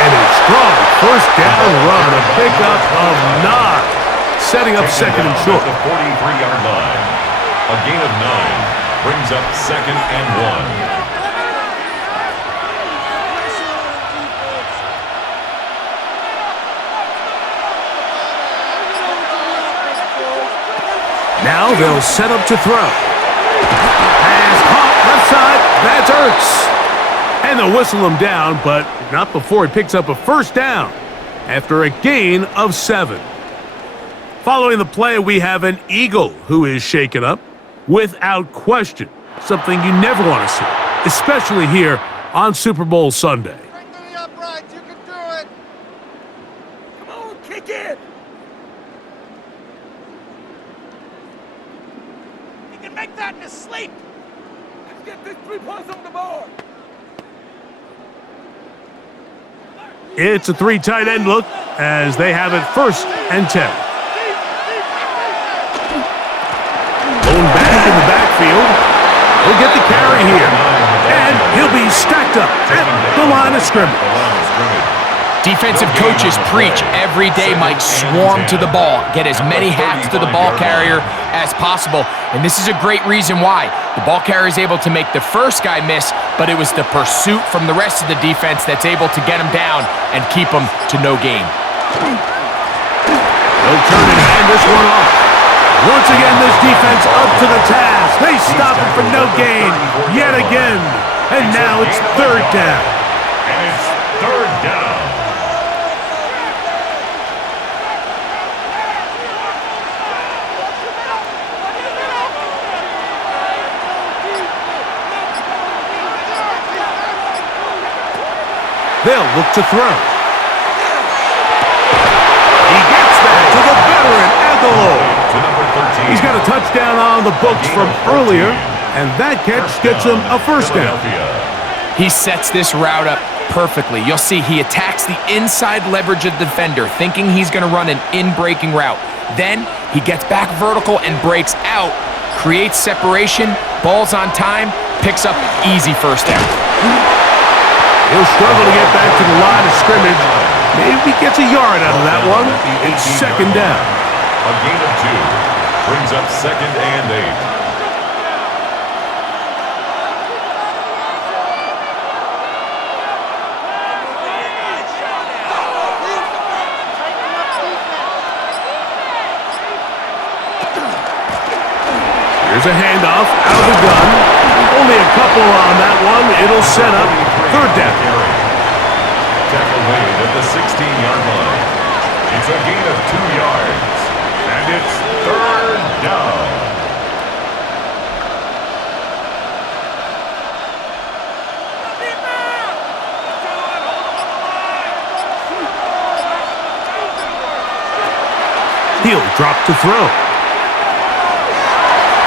And a strong first down run, a pickup of 9, setting up 2nd and short. The 43-yard line. A gain of 9 brings up 2nd and 1. Now they'll set up to throw. Pass caught left side. That's Ertz. And they'll whistle him down, but not before he picks up a first down after a gain of 7. Following the play, we have an Eagle who is shaken up without question. Something you never want to see, especially here on Super Bowl Sunday. Strengthen the uprights. You can do it. Come on, kick it. Make that in his sleep. Let's get this 3 points on the board. It's a 3 tight end look as they have it 1st and 10. Going back in the backfield. He'll get the carry here. And he'll be stacked up at the line of scrimmage. Defensive coaches preach every day, Mike, swarm to the ball. Get as many hats to the ball carrier as possible. And this is a great reason why. The ball carrier is able to make the first guy miss, but it was the pursuit from the rest of the defense that's able to get him down and keep him to no gain. They'll turn and hand this one off. Once again, this defense up to the task. They stop him for no gain yet again. And now it's 3rd down. And it's 3rd down. They'll look to throw. He gets that to the veteran, Aguilar. He's got a touchdown on the books from earlier, and that catch gets him a first down. He sets this route up perfectly. You'll see he attacks the inside leverage of the defender, thinking he's going to run an in-breaking route. Then he gets back vertical and breaks out, creates separation, ball's on time, picks up easy first down. He'll struggle to get back to the line of scrimmage. Maybe gets a yard out of that one. It's second down. A gain of 2 brings up 2nd and 8. Here's a handoff out of the gun. Only a couple on that one. It'll set up third down. Tackle made at the 16-yard line. It's a gain of 2 yards. And it's third down. He'll drop to throw.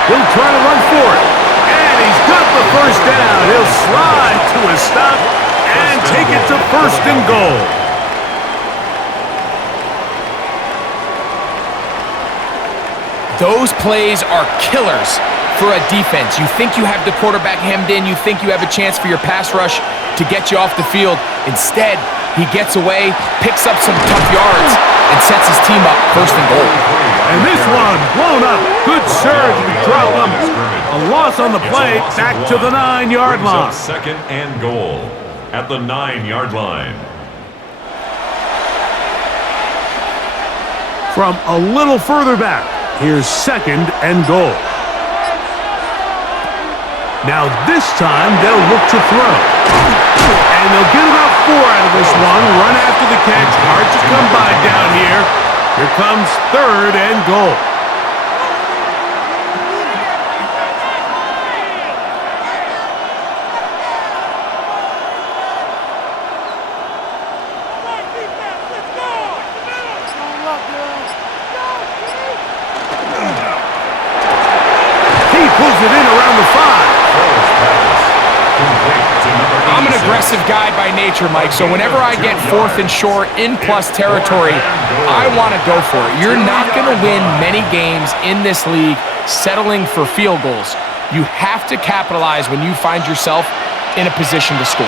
He'll try to run for it. And he's got the first down. He'll slide to a stop and take it to first and goal. Those plays are killers for a defense. You think you have the quarterback hemmed in. You think you have a chance for your pass rush to get you off the field. Instead, he gets away, picks up some tough yards, and sets his team up first and goal. And this one blown up. Good surge to drop him. A loss on the play, back to the 9-yard line. 2nd and goal at the 9-yard line. From a little further back, here's 2nd and goal. Now this time they'll look to throw. And they'll get about 4 out of this one. Run after the catch. Hard to come by down here. Here comes 3rd and goal. He pulls it in around the 5. I'm an aggressive guy by nature, Mike, so whenever I get 4th and short in plus territory, I want to go for it. You're not going to win many games in this league settling for field goals. You have to capitalize when you find yourself in a position to score.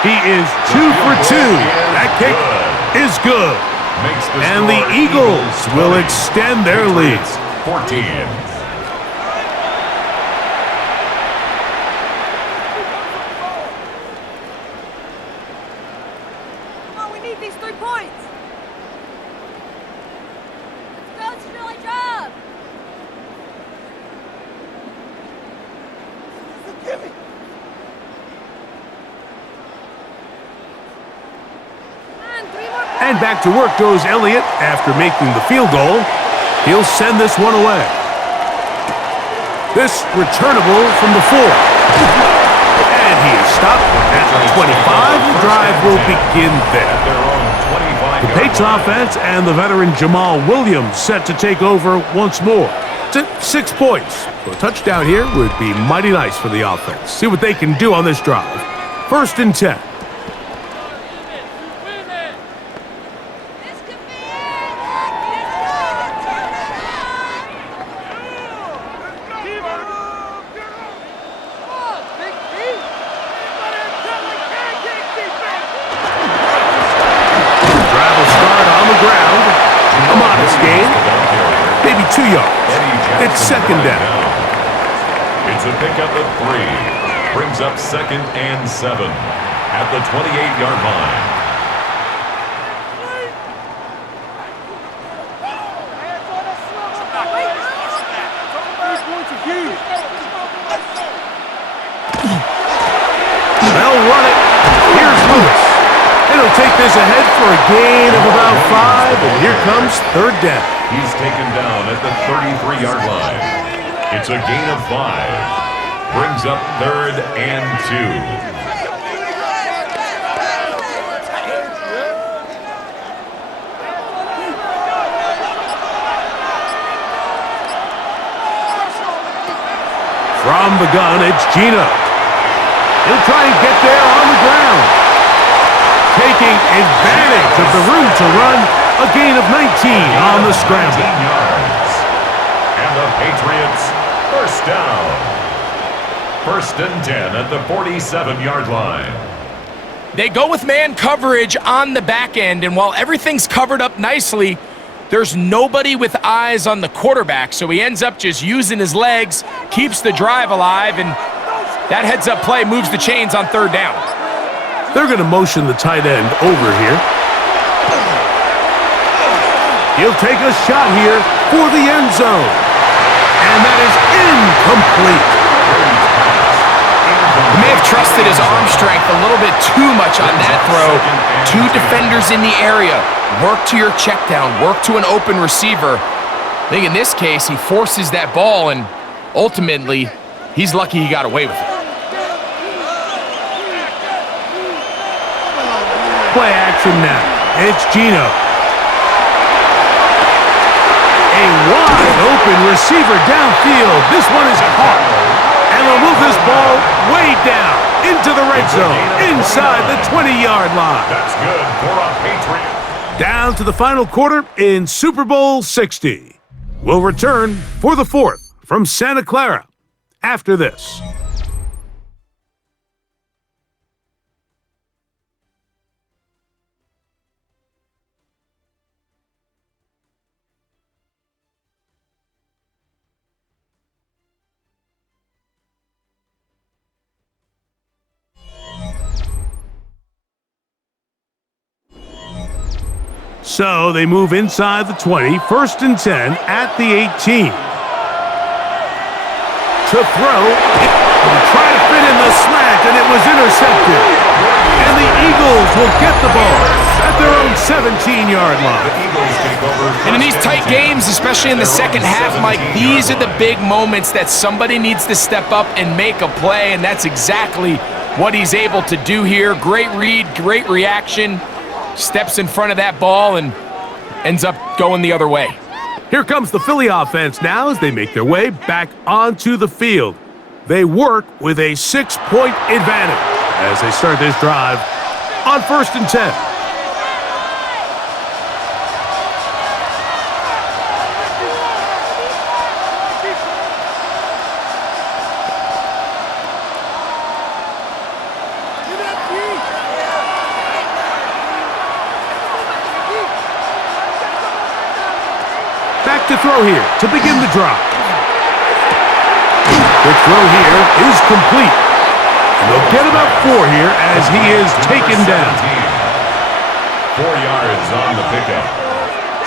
He is 2 for 2. That kick is good. And the Eagles will extend their lead. 14. And back to work goes Elliott after making the field goal. He'll send this one away. This returnable from the 4. And he is stopped at the 25. The drive will begin there. The Patriots offense and the veteran Jamal Williams set to take over once more. It's at 6 points. So a touchdown here would be mighty nice for the offense. See what they can do on this drive. 1st and 10. Maybe 2 yards. It's 2nd down. It's a pickup of 3. Brings up 2nd and 7 at the 28-yard line. They'll run it. Here's Lewis. It'll take this ahead for a gain of about 5, and here comes 3rd down. He's taken down at the 33-yard line. It's a gain of 5. Brings up 3rd and 2. From From the gun, it's Gino. He'll try and get there on the ground. Taking advantage of the room to run, a gain of 19 on the scramble. 19 yards. And the Patriots first down. 1st and 10 at the 47-yard line. They go with man coverage on the back end, and while everything's covered up nicely, there's nobody with eyes on the quarterback, so he ends up just using his legs, keeps the drive alive, and that heads-up play moves the chains on 3rd down. They're going to motion the tight end over here. He'll take a shot here for the end zone. And that is incomplete. He may have trusted his arm strength a little bit too much on that throw. 2 defenders in the area. Work to your check down. Work to an open receiver. I think in this case, he forces that ball, and ultimately, he's lucky he got away with it. Play action now. It's Gino. A wide open receiver downfield. This one is caught. And they'll move this ball way down into the red zone, inside the 20-yard line. That's good for a Patriot. Down to the final quarter in Super Bowl 60. We'll return for the 4th from Santa Clara after this. So they move inside the 20, 1st and 10 at the 18. To throw, and try to fit in the slant, and it was intercepted. And the Eagles will get the ball at their own 17-yard line. And in these tight games, especially in the second half, Mike, these are the big moments that somebody needs to step up and make a play, and that's exactly what he's able to do here. Great read, great reaction. Steps in front of that ball and ends up going the other way. Here comes the Philly offense now as they make their way back onto the field. They work with a 6-point advantage as they start this drive on 1st and 10. Back to throw here to begin the drive. The throw here is complete. And they'll get about 4 here as he is taken down. 4 yards on the pickup.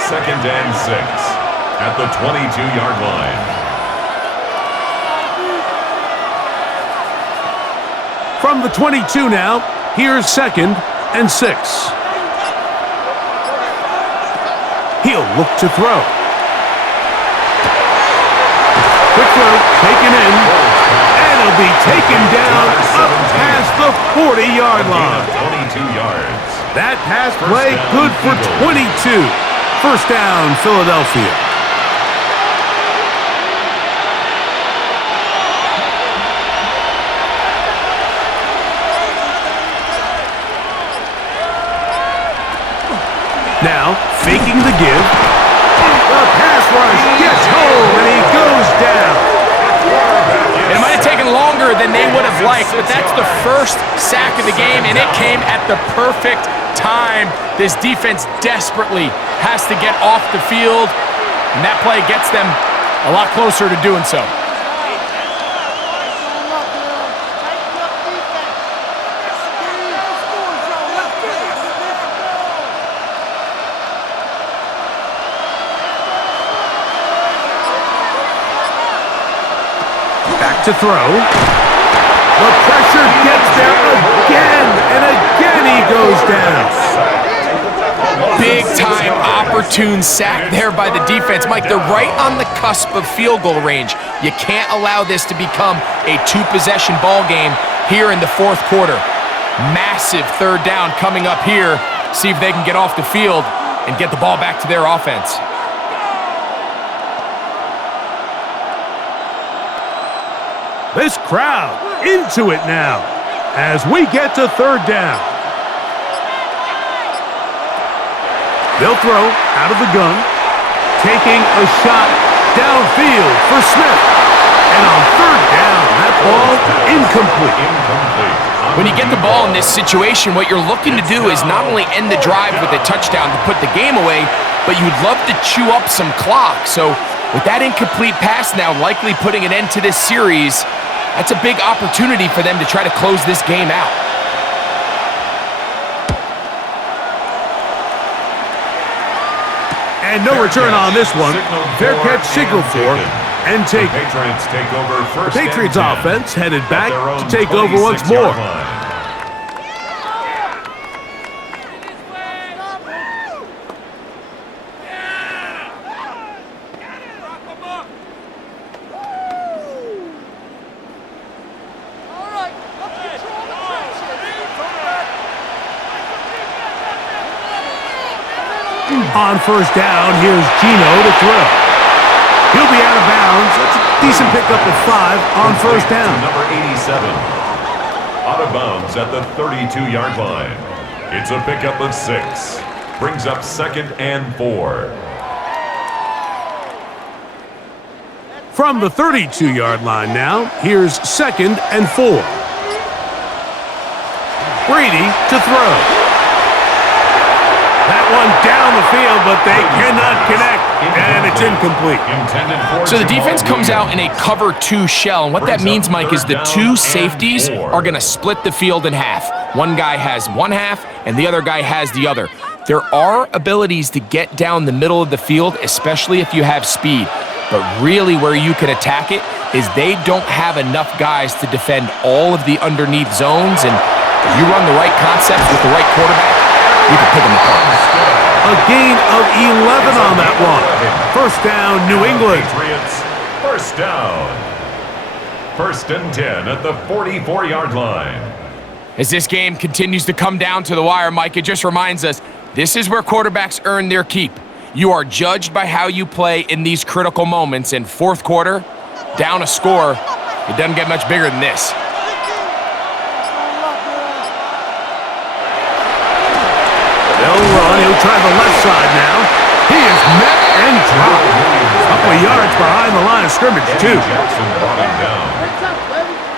2nd and 6 at the 22-yard line. From the 22 now, here's 2nd and 6. He'll look to throw. Quick throw, taken in, and it'll be taken down up past the 40-yard line. 22 yards. That pass play good for 22. 1st down, Philadelphia. Now, faking the give. The pass rush gets home, and he goes down. It might have taken longer than they would have liked, but that's the first sack of the game, and it came at the perfect time. This defense desperately has to get off the field, and that play gets them a lot closer to doing so. Back to throw. The pressure gets there again, and again he goes down. Big-time opportune sack there by the defense. Mike, they're right on the cusp of field goal range. You can't allow this to become a 2-possession ball game here in the 4th quarter. Massive 3rd down coming up here. See if they can get off the field and get the ball back to their offense. This crowd into it now as we get to third down. They'll throw out of the gun, taking a shot downfield for Smith. And on third down, that ball incomplete. When you get the ball in this situation, what you're looking to do is not only end the drive with a touchdown to put the game away, but you'd love to chew up some clock. So with that incomplete pass now likely putting an end to this series, that's a big opportunity for them to try to close this game out. And no return on this one. Fair catch signaled for and take. Patriots take over first. The Patriots and 10 offense headed back at to their own take over once 26-yard more. line. On first down, here's Gino to throw. He'll be out of bounds. That's a decent pickup of 5 on first down. Number 87. Out of bounds at the 32-yard line. It's a pickup of 6. Brings up 2nd and 4. From the 32-yard line now, here's 2nd and 4. Brady to throw. That one down the field, but they cannot connect, and it's incomplete. So the defense comes out in a cover 2 shell, and what that means, Mike, is the 2 safeties are going to split the field in half. One guy has one half, and the other guy has the other. There are abilities to get down the middle of the field, especially if you have speed. But really where you can attack it is they don't have enough guys to defend all of the underneath zones, and if you run the right concepts with the right quarterback, you can pick them apart. A gain of 11 on that one. First down, New England. Patriots, first down. 1st and 10 at the 44-yard line. As this game continues to come down to the wire, Mike, it just reminds us, this is where quarterbacks earn their keep. You are judged by how you play in these critical moments. In fourth quarter, down a score, it doesn't get much bigger than this. They'll run. He'll try the left side now. He is met and dropped. A couple of yards behind the line of scrimmage, too. Jackson brought him down.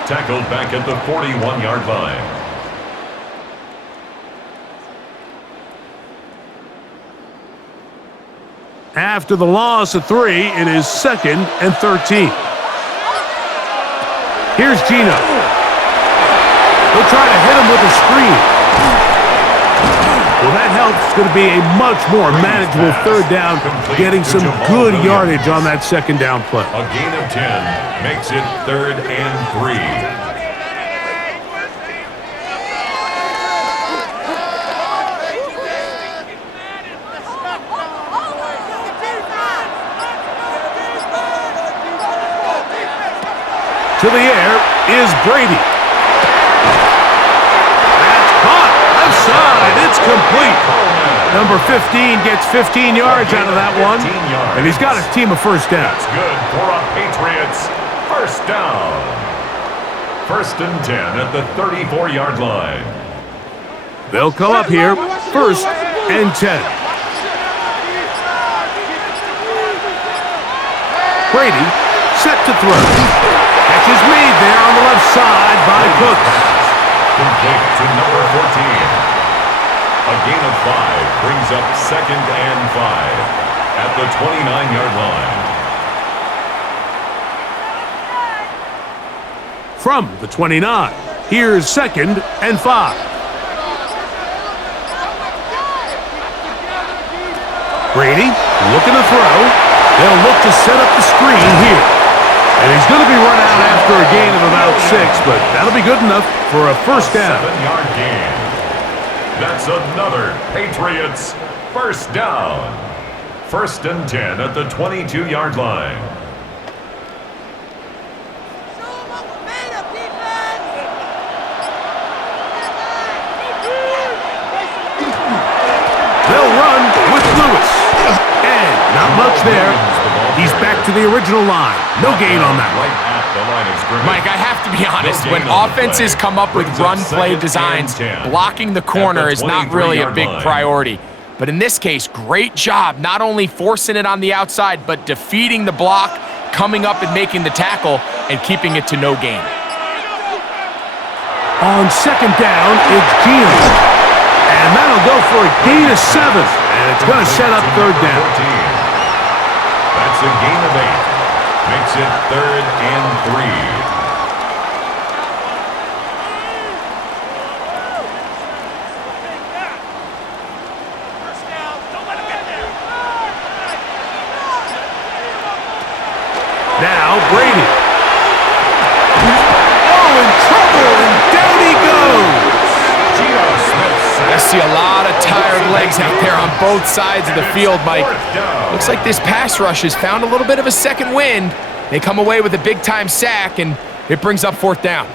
Tackled back at the 41-yard line. After the loss of 3, it is 2nd and 13. Here's Gino. He'll try to hit him with a screen. Well, that helps. It's going to be a much more manageable third down, getting some good yardage on that 2nd down play. A gain of 10 makes it 3rd and 3. To the air is Brady. That's caught. Left side. It's complete. Number 15 gets 15 yards out of that one. And he's got his team a first down. That's good for a Patriots first down. 1st and 10 at the 34-yard line. They'll come up here. 1st and 10. Brady set to throw. Catch is made there on the left side by Cooks. Complete to number 14. A gain of 5 brings up 2nd and 5 at the 29-yard line. From the 29, here's 2nd and 5. Brady looking to throw. They'll look to set up the screen here. And he's going to be run out after a gain of about 6, but that'll be good enough for a first down. 7-yard gain. That's another Patriots first down. 1st and 10 at the 22-yard line. They'll run with Lewis. And not much there. He's back to the original line. No gain on that one. the line of scrimmage. Mike, I have to be honest, No when gain on the offenses play. come up with Brings up run play second designs, and 10. blocking the corner is not really a 23-yard big line. priority. But in this case, great job not only forcing it on the outside, but defeating the block, coming up and making the tackle, and keeping it to no gain. On second down, it's Gino. And that'll go for a gain of 7. And it's going to set up third down. 14. That's a gain of 8. Makes it 3rd and 3. Now Brady. Oh, in trouble, and down he goes. Geno Smith I see a lot of tired legs out there on both sides of the field, Mike. Looks like this pass rush has found a little bit of a second wind. They come away with a big-time sack, and it brings up 4th down.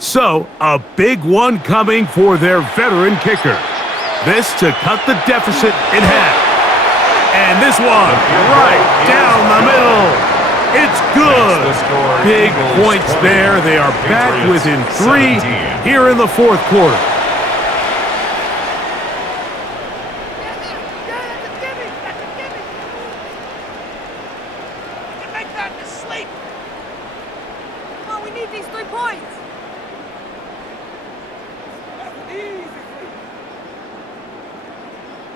So, a big one coming for their veteran kicker. This to cut the deficit in half. And this one right down the middle. It's good. Big points there. They are back within 3 here in the 4th quarter. Make that in his sleep. Come on, we need these 3 points.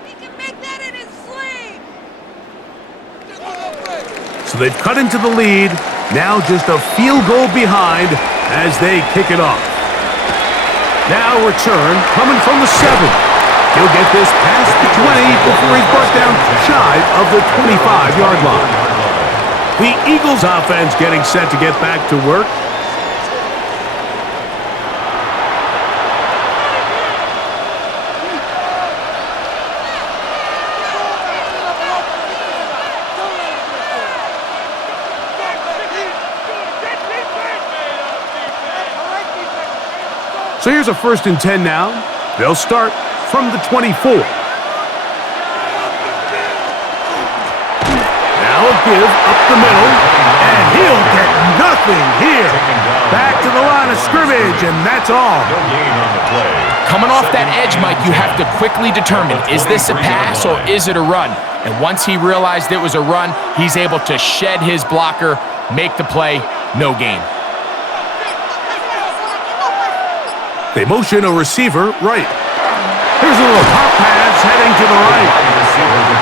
He can make that in his sleep. So they've cut into the lead. Now just a field goal behind as they kick it off. Now return coming from the 7. He'll get this past the 20 before he's brought down shy of the 25-yard line. The Eagles offense getting set to get back to work. So here's a 1st and 10 now. They'll start from the 24. Now a give up the middle, and he'll get nothing here. Back to the line of scrimmage, and that's all. No gain on the play. Coming off that edge, Mike, you have to quickly determine, is this a pass or is it a run? And once he realized it was a run, he's able to shed his blocker, make the play, no gain. They motion a receiver right. Here's a little pop pass heading to the right.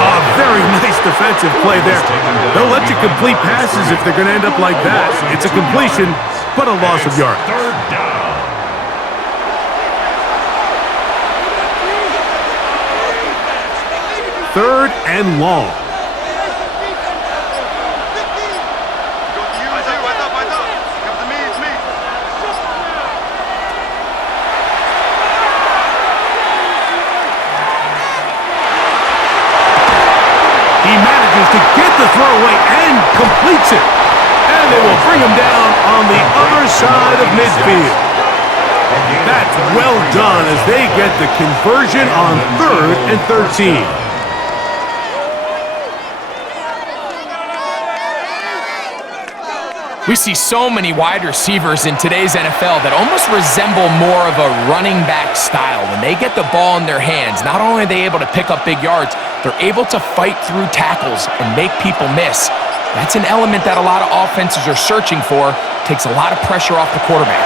A very nice defensive play there. They'll let you complete passes if they're going to end up like that. It's a completion, but a loss of yards. 3rd down. Third and long. He manages to get the throw away and completes it. And they will bring him down on the other side of midfield. That's well done as they get the conversion on 3rd and 13. We see so many wide receivers in today's NFL that almost resemble more of a running back style. When they get the ball in their hands, not only are they able to pick up big yards, they're able to fight through tackles and make people miss. That's an element that a lot of offenses are searching for. Takes a lot of pressure off the quarterback.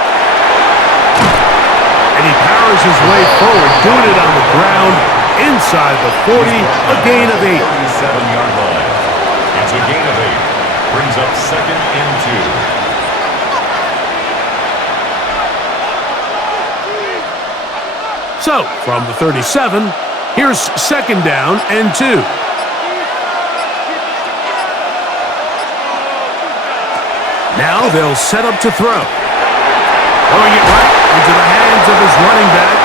And he powers his way forward, doing it on the ground, inside the 40, a gain of 8. 37-yard line. It's a gain of 8. Brings up 2nd and 2. So, from the 37, here's 2nd down and 2. Now they'll set up to throw. Throwing it right into the hands of his running back.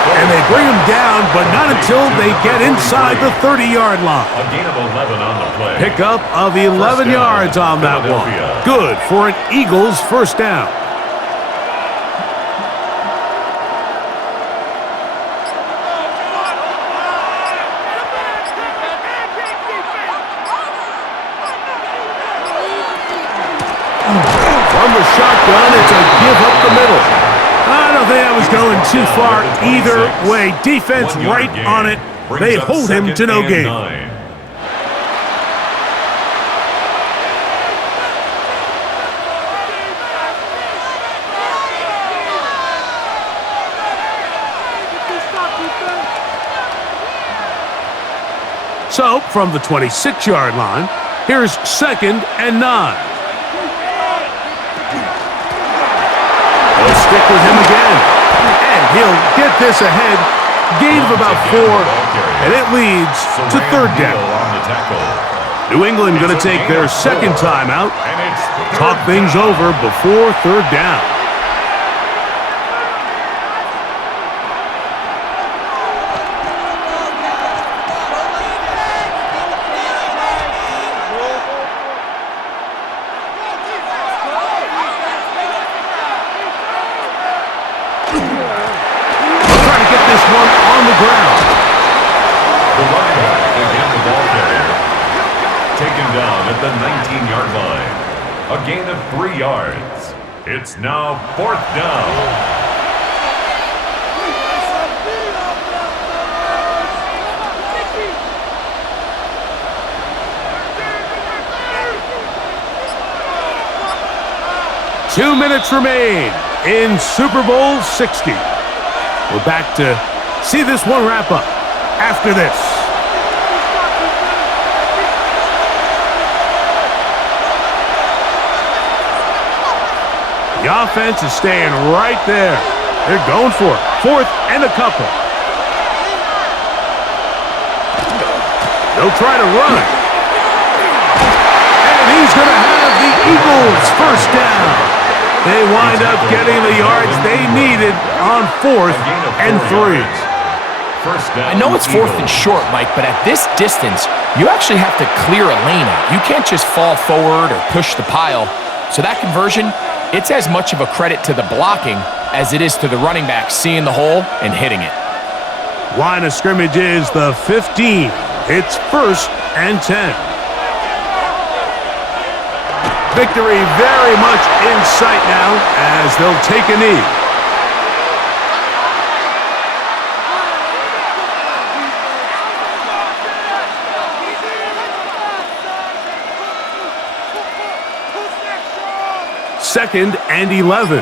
And they bring him down, but not until they get inside the 30-yard line. A gain of 11 on the play. Pickup of 11 yards on that one. Good for an Eagles first down. From the shotgun, it's a give up the middle. I don't think that was going too far either way. Defense right on it. They hold him to no gain. So, from the 26-yard line, here's 2nd and 9. They'll stick with him again. And he'll get this ahead. Gain of about 4, and it leads to 3rd down. New England going to take their 2nd timeout. Talk things over before 3rd down. At the 19-yard line. A gain of 3 yards. It's now 4th down. Two minutes remain in Super Bowl 60. We're back to see this one wrap up after this. The offense is staying right there. They're going for it. 4th and a couple. They'll try to run. And he's going to have the Eagles first down. They wind up getting the yards they needed on 4th and 3. I know it's 4th and short, Mike, but at this distance, you actually have to clear a lane out. You can't just fall forward or push the pile. So that conversion, it's as much of a credit to the blocking as it is to the running back seeing the hole and hitting it. Line of scrimmage is the 15. It's 1st and 10. Victory very much in sight now as they'll take a knee. Second and 11.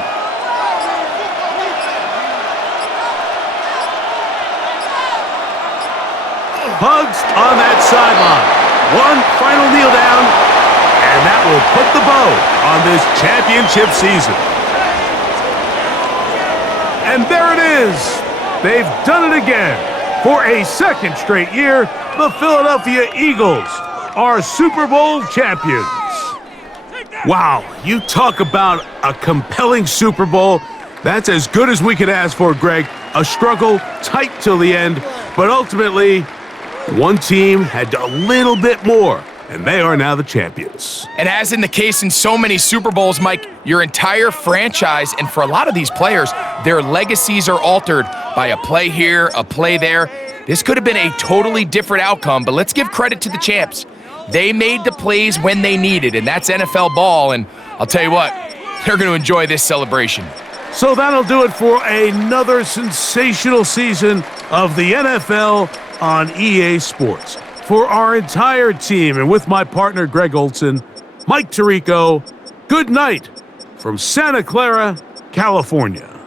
Hugs on that sideline. One final kneel down, and that will put the bow on this championship season. And there it is. They've done it again. For a 2nd straight year, the Philadelphia Eagles are Super Bowl champions. Wow, you talk about a compelling Super Bowl. That's as good as we could ask for, Greg. A struggle, tight till the end, but ultimately, one team had a little bit more, and they are now the champions. And as in the case in so many Super Bowls, Mike, your entire franchise, and for a lot of these players, their legacies are altered by a play here, a play there. This could have been a totally different outcome, but let's give credit to the champs. They made the plays when they needed, and that's NFL ball, and I'll tell you what, they're going to enjoy this celebration. So that'll do it for another sensational season of the NFL on EA Sports. For our entire team, and with my partner Greg Olson, Mike Tirico, good night from Santa Clara, California.